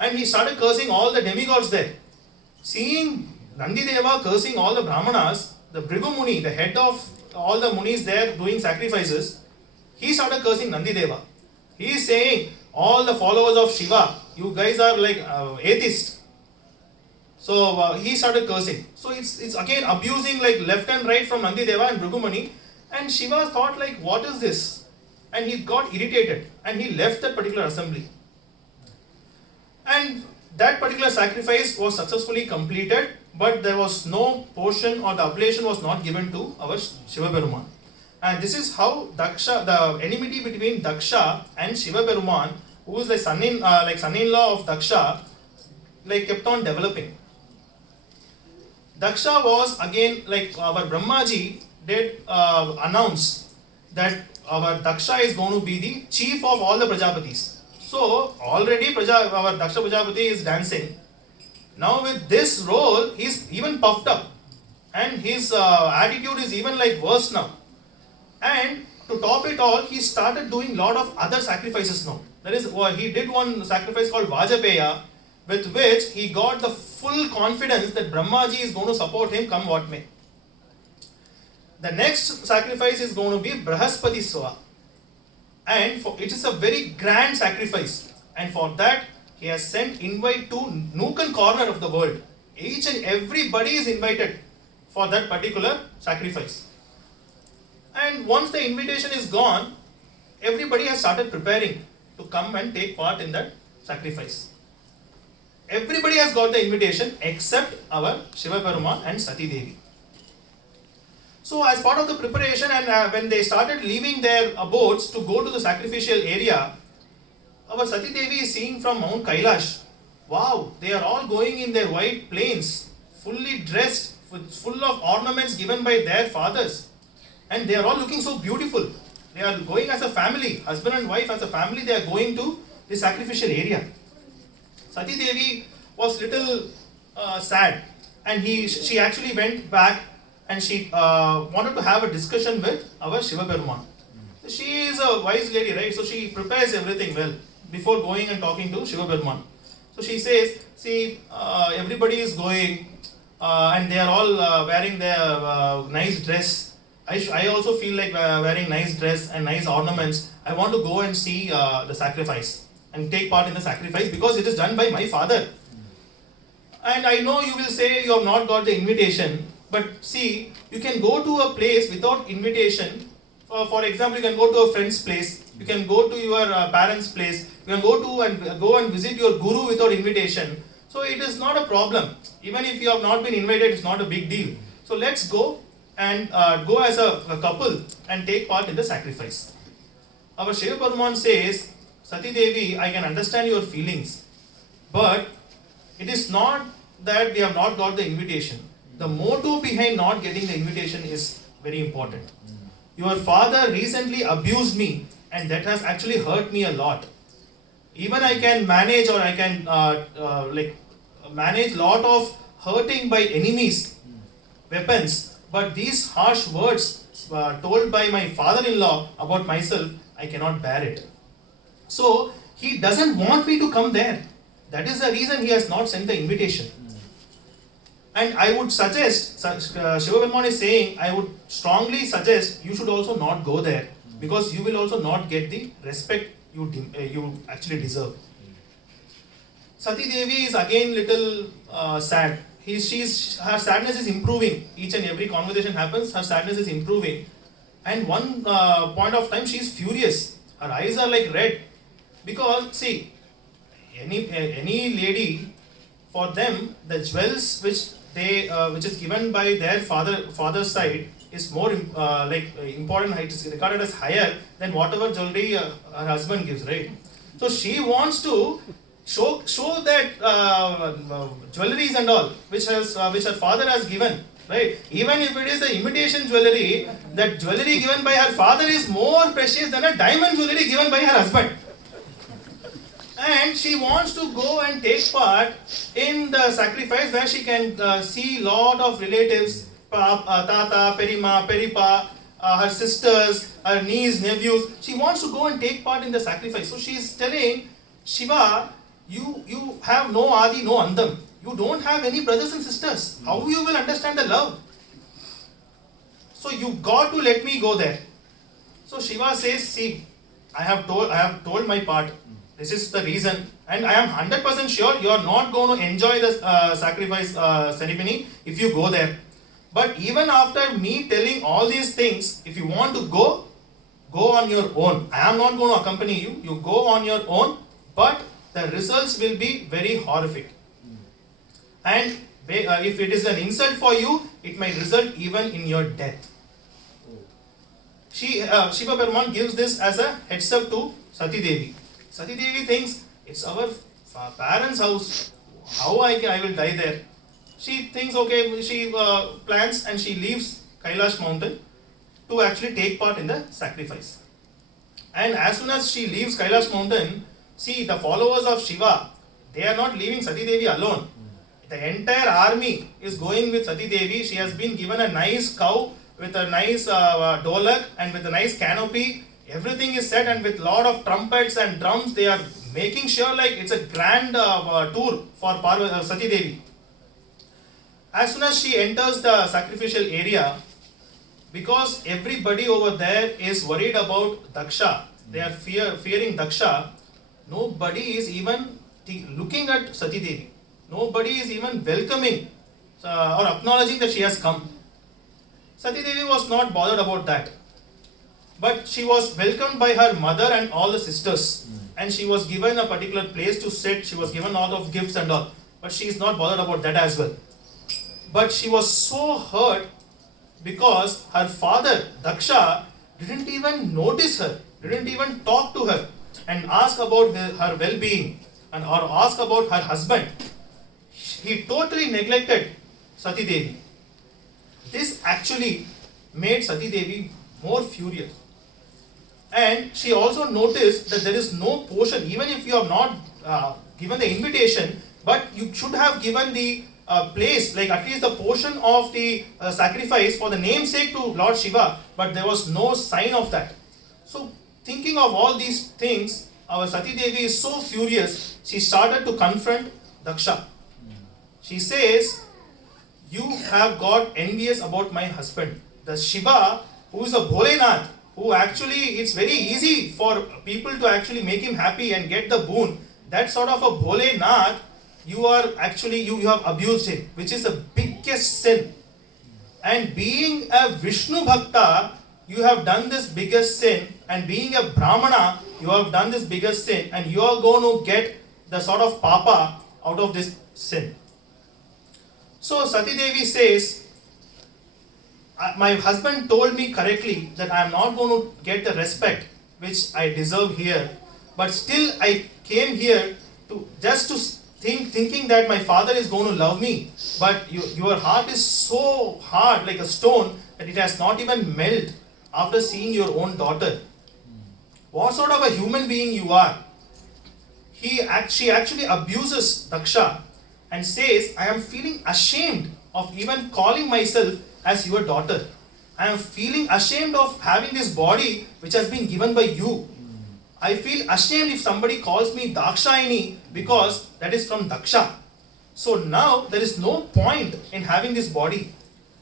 And he started cursing all the demigods there. Seeing Nandideva cursing all the Brahmanas, the Bhrigu Muni, the head of all the Munis there doing sacrifices, he started cursing Nandideva. He is saying, all the followers of Shiva, you guys are like atheists. So he started cursing. So it's again abusing like left and right from Nandideva and Bhrigu Muni. And Shiva thought like, what is this? And he got irritated and he left that particular assembly. And that particular sacrifice was successfully completed, but there was no portion or the oblation was not given to our Shiva Peruman. And this is how Daksha, the enmity between Daksha and Shiva Peruman, who is the son-in-law of Daksha, like kept on developing. Daksha was again like our Brahmaji did announce that our Daksha is going to be the chief of all the Prajapatis. So already our Daksha Prajapati is dancing. Now with this role, he's even puffed up, and his attitude is even like worse now. And to top it all, he started doing lot of other sacrifices now. That is, he did one sacrifice called Vajapeya, with which he got the full confidence that Brahmaji is going to support him come what may. The next sacrifice is going to be Brahaspati Swa. And it is a very grand sacrifice. And for that, he has sent invite to nook and corner of the world. Each and everybody is invited for that particular sacrifice. And once the invitation is gone, everybody has started preparing to come and take part in that sacrifice. Everybody has got the invitation except our Shiva Peruman and Sati Devi. So as part of the preparation, and when they started leaving their abodes to go to the sacrificial area, our Sati Devi is seeing from Mount Kailash. Wow, they are all going in their white plains, fully dressed, full of ornaments given by their fathers. And they are all looking so beautiful. They are going as a family, husband and wife as a family, they are going to the sacrificial area. Sati Devi was little sad, and she actually went back and she wanted to have a discussion with our Shiva Peruman. She is a wise lady, right? So she prepares everything well before going and talking to Shiva Peruman. So she says, see, everybody is going and they are all wearing their nice dress. I also feel like wearing nice dress and nice ornaments. I want to go and see the sacrifice and take part in the sacrifice because it is done by my father. And I know you will say you have not got the invitation, but see, you can go to a place without invitation For example, you can go to a friend's place, you can go to your parents' place, you can go and visit your guru without invitation. So it is not a problem. Even if you have not been invited, it's not a big deal. So let's go and go as a couple and take part in the sacrifice. Our Shiva Peruman says, Sati Devi, I can understand your feelings, but it is not that we have not got the invitation. The motive behind not getting the invitation is very important. Your father recently abused me, and that has actually hurt me a lot. Even I can manage, or I can manage lot of hurting by enemies, weapons, but these harsh words told by my father-in-law about myself, I cannot bear it. So he doesn't want me to come there. That is the reason he has not sent the invitation. And I would suggest, Shiva Peruman is saying, I would strongly suggest you should also not go there, because you will also not get the respect you actually deserve. Sati Devi is again little sad. Her sadness is improving. Each and every conversation happens, her sadness is improving. And one point of time she is furious. Her eyes are like red. Because see, any lady, for them, the jewels which is given by their father's side is more important. It is regarded as higher than whatever jewelry her husband gives, right? So she wants to show that jewelries and all which her father has given, right? Even if it is the imitation jewelry, that jewelry given by her father is more precious than a diamond jewelry given by her husband. And she wants to go and take part in the sacrifice, where she can see lot of relatives, Tata, Perima, Peripa, her sisters, her niece, nephews. She wants to go and take part in the sacrifice. So she is telling Shiva, you have no Adi, no Andam. You don't have any brothers and sisters. How you will understand the love? So you got to let me go there. So Shiva says, see, I have told my part. This is the reason, and I am 100% sure you are not going to enjoy the sacrifice ceremony if you go there. But even after me telling all these things, if you want to go on your own. I am not going to accompany you. You go on your own, but the results will be very horrific. And if it is an insult for you, it may result even in your death. Shiva Peruman gives this as a heads up to Sati Devi. Sati Devi thinks, it's our parents' house, how I will die there. She thinks, okay, she plans and she leaves Kailash mountain to actually take part in the sacrifice. And as soon as she leaves Kailash mountain, see, the followers of Shiva, they are not leaving Sati Devi alone. The entire army is going with Sati Devi. She has been given a nice cow with a nice dolak and with a nice canopy. Everything is set, and with lot of trumpets and drums, they are making sure like it's a grand tour for Sati Devi. As soon as she enters the sacrificial area, because everybody over there is worried about Daksha, they are fearing Daksha, nobody is even looking at Sati Devi. Nobody is even welcoming or acknowledging that she has come. Sati Devi was not bothered about that. But she was welcomed by her mother and all the sisters. And she was given a particular place to sit. She was given a lot of gifts and all. But she is not bothered about that as well. But she was so hurt because her father, Daksha, didn't even notice her, didn't even talk to her and ask about her well-being or ask about her husband. He totally neglected Sati Devi. This actually made Sati Devi more furious. And she also noticed that there is no portion, even if you have not given the invitation, but you should have given the place, like at least the portion of the sacrifice for the namesake to Lord Shiva, but there was no sign of that. So thinking of all these things, our Sati Devi is so furious, she started to confront Daksha. She says, you have got envious about my husband. The Shiva, who is a Bholenath, who actually, it's very easy for people to actually make him happy and get the boon. That sort of a Bholenath, you have abused him, which is the biggest sin. And being a Vishnu Bhakta, you have done this biggest sin, and being a Brahmana, you have done this biggest sin, and you are going to get the sort of papa out of this sin. So Sati Devi says, my husband told me correctly that I am not going to get the respect which I deserve here, but still I came here to just to thinking that my father is going to love me, but your heart is so hard like a stone that it has not even melted after seeing your own daughter. What sort of a human being you are? She actually abuses Daksha and says, I am feeling ashamed of even calling myself as your daughter. I am feeling ashamed of having this body which has been given by you. I feel ashamed if somebody calls me Dakshayani because that is from Daksha. So now there is no point in having this body.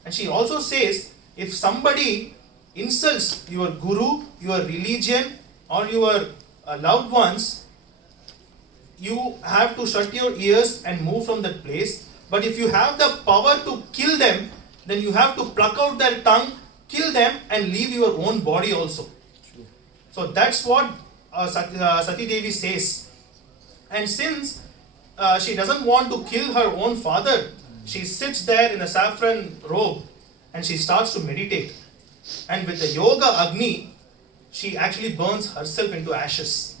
And she also says, if somebody insults your guru, your religion, or your loved ones, you have to shut your ears and move from that place. But if you have the power to kill them, then you have to pluck out their tongue, kill them, and leave your own body also. True. So that's what Sati Devi says. And since she doesn't want to kill her own father, she sits there in a saffron robe and she starts to meditate. And with the yoga Agni, she actually burns herself into ashes.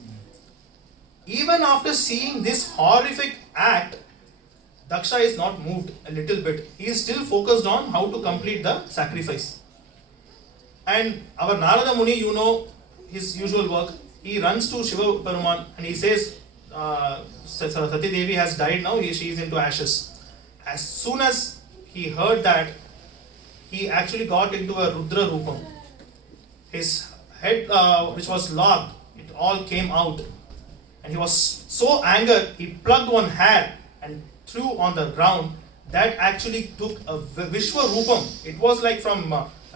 Even after seeing this horrific act, Daksha is not moved a little bit. He is still focused on how to complete the sacrifice. And our Narada Muni, you know his usual work. He runs to Shiva Peruman and he says, Sati Devi has died now, she is into ashes. As soon as he heard that, he actually got into a Rudra Rupam. His head, which was locked, it all came out. And he was so angered, he plucked one hair and threw on the ground. That actually took a Vishwa Rupam. It was like from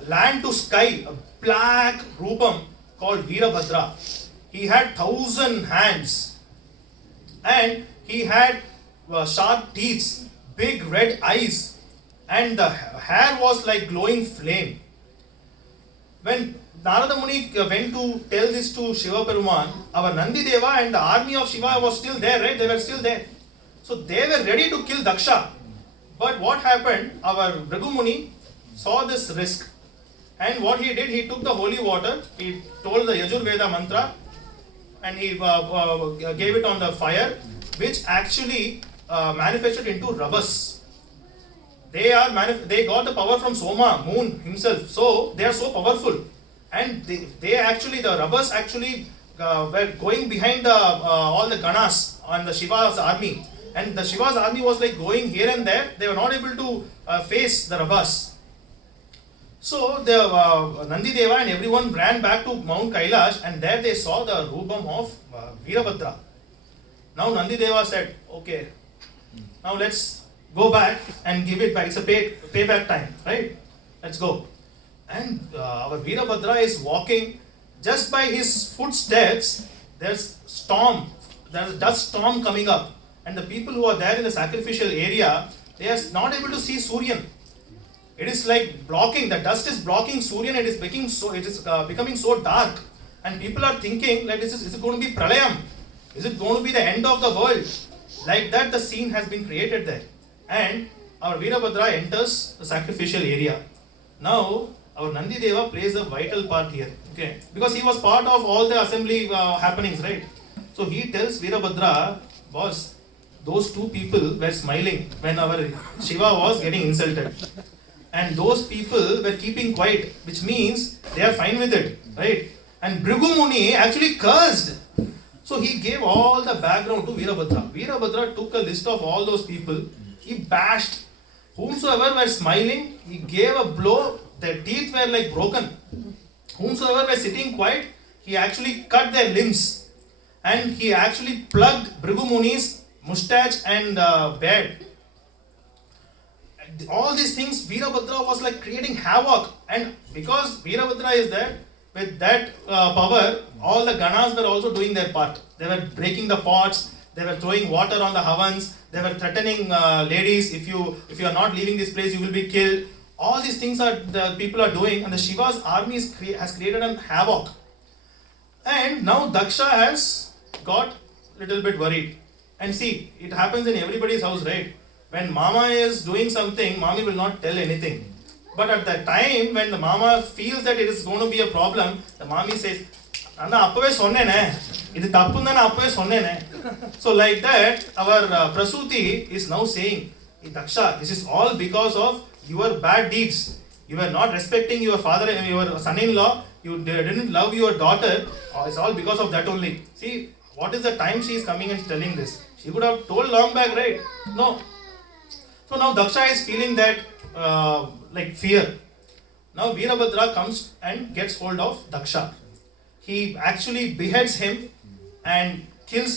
land to sky, a black Rupam called Veerabhadra. He had 1,000 hands and he had sharp teeth, big red eyes, and the hair was like glowing flame. When Narada Muni went to tell this to Shiva Peruman, our Nandi Deva and the army of Shiva was still there, right? They were still there. So they were ready to kill Daksha. But what happened? Our Bhrigu Muni saw this risk. And what he did, he took the holy water, he told the Yajurveda mantra, and he gave it on the fire, which actually manifested into Ravas. They got the power from Soma, moon himself. So they are so powerful. And they actually, the Ravas actually were going behind all the Ganas on the Shiva's army. And the Shiva's army was like going here and there. They were not able to face the Ravas. So the Nandi Deva and everyone ran back to Mount Kailash, and there they saw the Rupam of Veerabhadra. Now Nandi Deva said, okay, now let's go back and give it back. It's a payback time, right? Let's go. And our Veerabhadra is walking. Just by his footsteps, there's a dust storm coming up. And the people who are there in the sacrificial area, they are not able to see Suryan. It is like blocking, the dust is blocking Suryan, it is becoming so dark. And people are thinking, like, is it going to be Pralayam? Is it going to be the end of the world? Like that, the scene has been created there. And our Veerabhadra enters the sacrificial area. Now, our Nandi Deva plays a vital part here. Okay, because he was part of all the assembly happenings, right? So he tells Veerabhadra, boss, those two people were smiling when our Shiva was getting insulted. And those people were keeping quiet, which means they are fine with it, right? And Bhrigu Muni actually cursed. So he gave all the background to Veerabhadra. Veerabhadra took a list of all those people. He bashed. Whomsoever were smiling, he gave a blow. Their teeth were like broken. Whomsoever were sitting quiet, he actually cut their limbs. And he actually plugged Bhrigu Muni's mustache and beard. All these things, Veerabhadra was like creating havoc. And because Veerabhadra is there, with that power, all the Ganas were also doing their part. They were breaking the pots, they were throwing water on the havans, they were threatening ladies, if you are not leaving this place, you will be killed. All these things are the people are doing, and the Shiva's army has created an havoc. And now Daksha has got little bit worried. And see, it happens in everybody's house, right? When mama is doing something, mommy will not tell anything. But at the time when the mama feels that it is going to be a problem, the mommy says, "Anna appave sonnene, idu tappu nanu appave sonnene." So like that, our Prasuti is now saying, "Hey, Daksha, this is all because of your bad deeds. You were not respecting your father, your son-in-law. You didn't love your daughter. It's all because of that only." See, what is the time she is coming and telling this? She could have told long back, right? No. So now Daksha is feeling that like fear. Now Veerabhadra comes and gets hold of Daksha. He actually beheads him and kills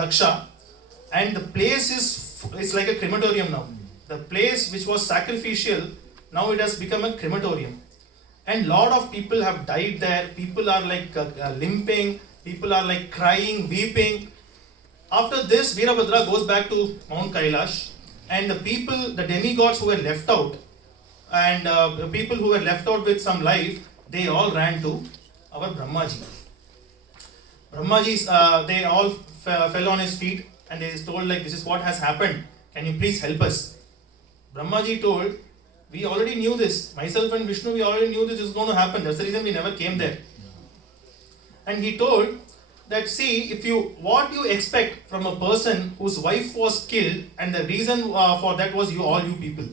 Daksha, and the place is like a crematorium now. The place which was sacrificial, now it has become a crematorium. And lot of people have died there. People are like limping. People are like crying, weeping. After this, Veerabhadra goes back to Mount Kailash, and the people, the demigods who were left out, and the people who were left out with some life, they all ran to our Brahmaji. Brahmaji, they all fell on his feet, and they told like, "This is what has happened. Can you please help us?" Brahmaji told, "We already knew this. Myself and Vishnu, we already knew this is going to happen. That's the reason we never came there." And he told that, "See, what you expect from a person whose wife was killed, and the reason for that was you people.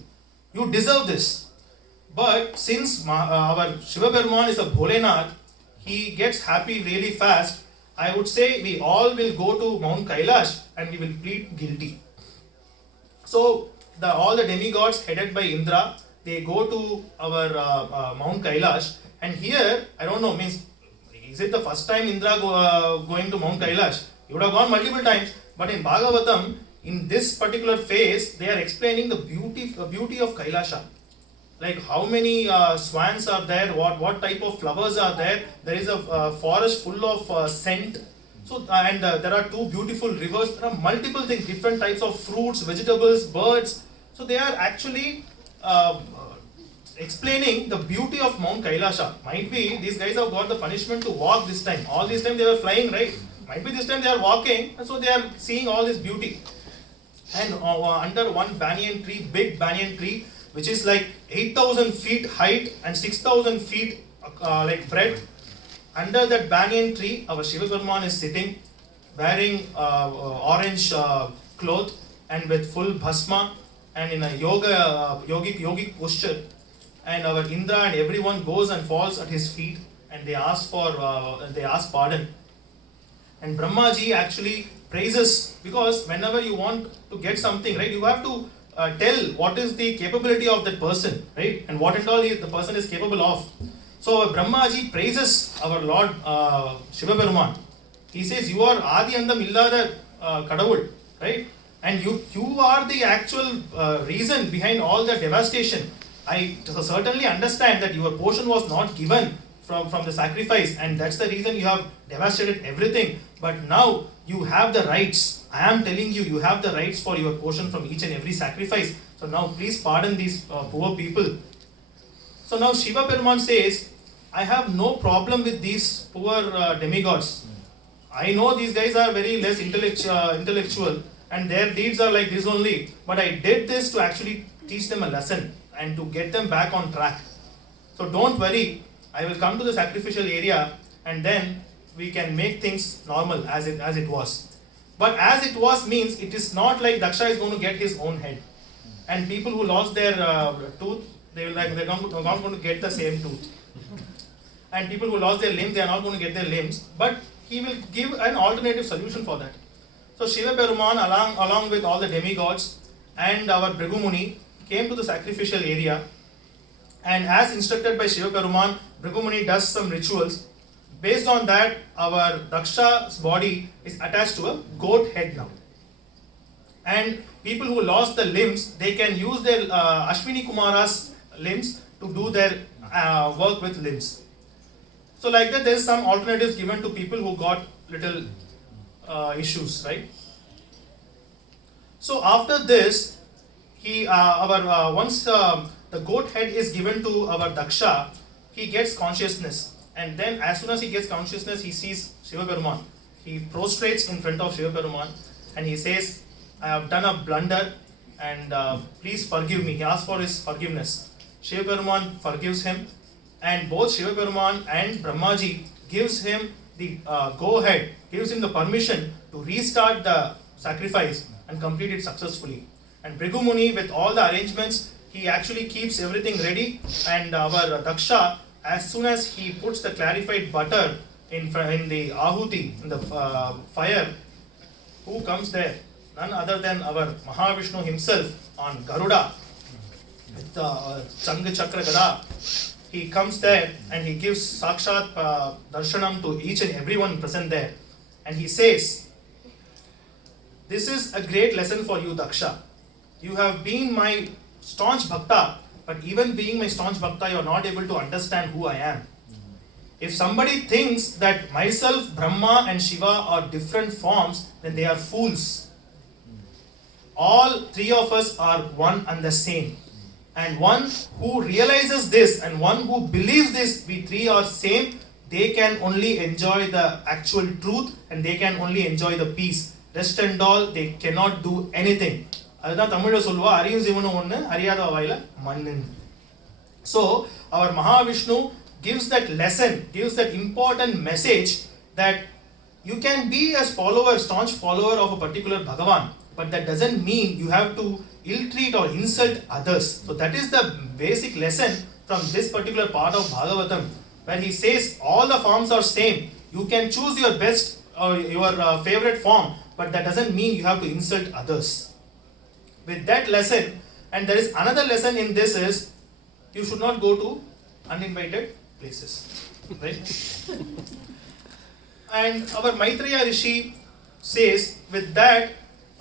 You deserve this. But since our Shiva Peruman is a Bholenath, he gets happy really fast. I would say we all will go to Mount Kailash and we will plead guilty." So all the demigods headed by Indra, they go to our Mount Kailash, and here, I don't know, means, is it the first time Indra going to Mount Kailash? He would have gone multiple times, but in Bhagavatam, in this particular phase, they are explaining the beauty of Kailasha. Like how many swans are there, what type of flowers are there. There is a forest full of scent. So and there are two beautiful rivers. There are multiple things, different types of fruits, vegetables, birds. So they are actually explaining the beauty of Mount Kailasha. Might be these guys have got the punishment to walk this time. All this time they were flying, right? Might be this time they are walking, and so they are seeing all this beauty. And under one banyan tree, big banyan tree, which is like 8,000 feet height and 6,000 feet like breadth. Under that banyan tree, our Shiva Peruman is sitting, wearing orange cloth and with full bhasma, and in a yogic posture. And our Indra and everyone goes and falls at his feet, and they ask pardon. And Brahmaji actually praises, because whenever you want to get something, right, you have to tell what is the capability of that person, right, and what and all the person is capable of. So Brahmaji praises our Lord Shiva Peruman. He says, "You are Adi Andam Illada Kadavul," right, and you are the actual reason behind all the devastation. I certainly understand that your portion was not given from the sacrifice, and that's the reason you have devastated everything. But now you have the rights. I am telling you, you have the rights for your portion from each and every sacrifice. So now please pardon these poor people." So now Shiva Peruman says, "I have no problem with these poor demigods. I know these guys are very less intellectual, and their deeds are like this only. But I did this to actually teach them a lesson and to get them back on track. So don't worry, I will come to the sacrificial area, and then we can make things normal as it was." But as it was means, it is not like Daksha is going to get his own head. And people who lost their tooth, they're not going to get the same tooth. And people who lost their limbs, they are not going to get their limbs. But he will give an alternative solution for that. So Shiva Peruman, along with all the demigods and our Bhrigu Muni, came to the sacrificial area. And as instructed by Shiva Peruman, Bhrigu Muni does some rituals. Based on that, our Daksha's body is attached to a goat head now. And people who lost the limbs, they can use their Ashwini Kumara's limbs to do their work with limbs. So like that, there is some alternatives given to people who got little issues, right? So after this, once the goat head is given to our Daksha, he gets consciousness. And then as soon as he gets consciousness, he sees Shiva Peruman. He prostrates in front of Shiva Peruman and he says, I have done a blunder and please forgive me. He asks for his forgiveness. Shiva Peruman forgives him, and both Shiva Peruman and Brahmaji gives him the go-ahead, gives him the permission to restart the sacrifice and complete it successfully. And Bhrigu Muni, with all the arrangements, he actually keeps everything ready, and our Daksha, as soon as he puts the clarified butter in the ahuti, in the fire, who comes there? None other than our Mahavishnu himself on Garuda with the Changa Chakra Gada. He comes there and he gives Sakshat Darshanam to each and everyone present there. And he says, this is a great lesson for you, Daksha. You have been my staunch bhakta, but even being my staunch bhakta, you are not able to understand who I am. If somebody thinks that myself, Brahma and Shiva are different forms, then they are fools. All three of us are one and the same. And one who realizes this and one who believes this, we three are same, they can only enjoy the actual truth and they can only enjoy the peace. Rest and all, they cannot do anything. அதுதான் தமிழ்ல சொல்லுவா அறியும் சிவனும் ஒண்ணு அறியாத வாயில மண்ணு. So our Mahavishnu gives that lesson, gives that important message that you can be a follower, staunch follower of a particular Bhagavan, but that doesn't mean you have to ill-treat or insult others. So that is the basic lesson from this particular part of Bhagavatam, where he says all the forms are same. You can choose your best or your favorite form, but that doesn't mean you have to insult others. With that lesson, and there is another lesson in this is, you should not go to uninvited places. Right? And our Maitreya Rishi says, with that,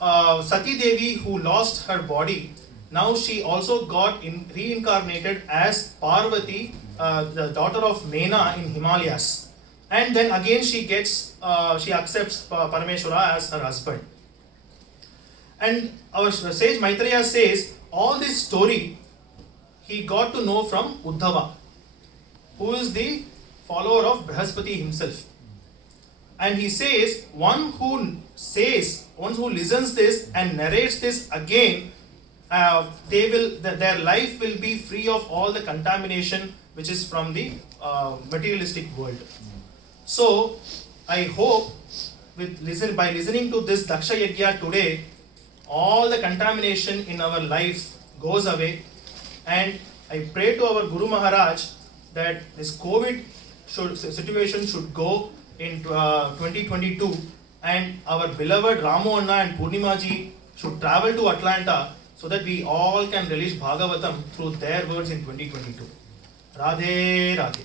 Sati Devi, who lost her body, now she also got reincarnated as Parvati, the daughter of Mena in Himalayas. And then again she accepts Parameshwara as her husband. And our sage Maitreya says, all this story he got to know from Uddhava, who is the follower of Brihaspati himself. And he says, one who listens this and narrates this again, their life will be free of all the contamination which is from the materialistic world. So I hope by listening to this Daksha Yajna today, all the contamination in our life goes away, and I pray to our Guru Maharaj that this COVID situation should go in 2022, and our beloved Ramu Anna and Purnima ji should travel to Atlanta so that we all can release Bhagavatam through their words in 2022. Radhe Radhe.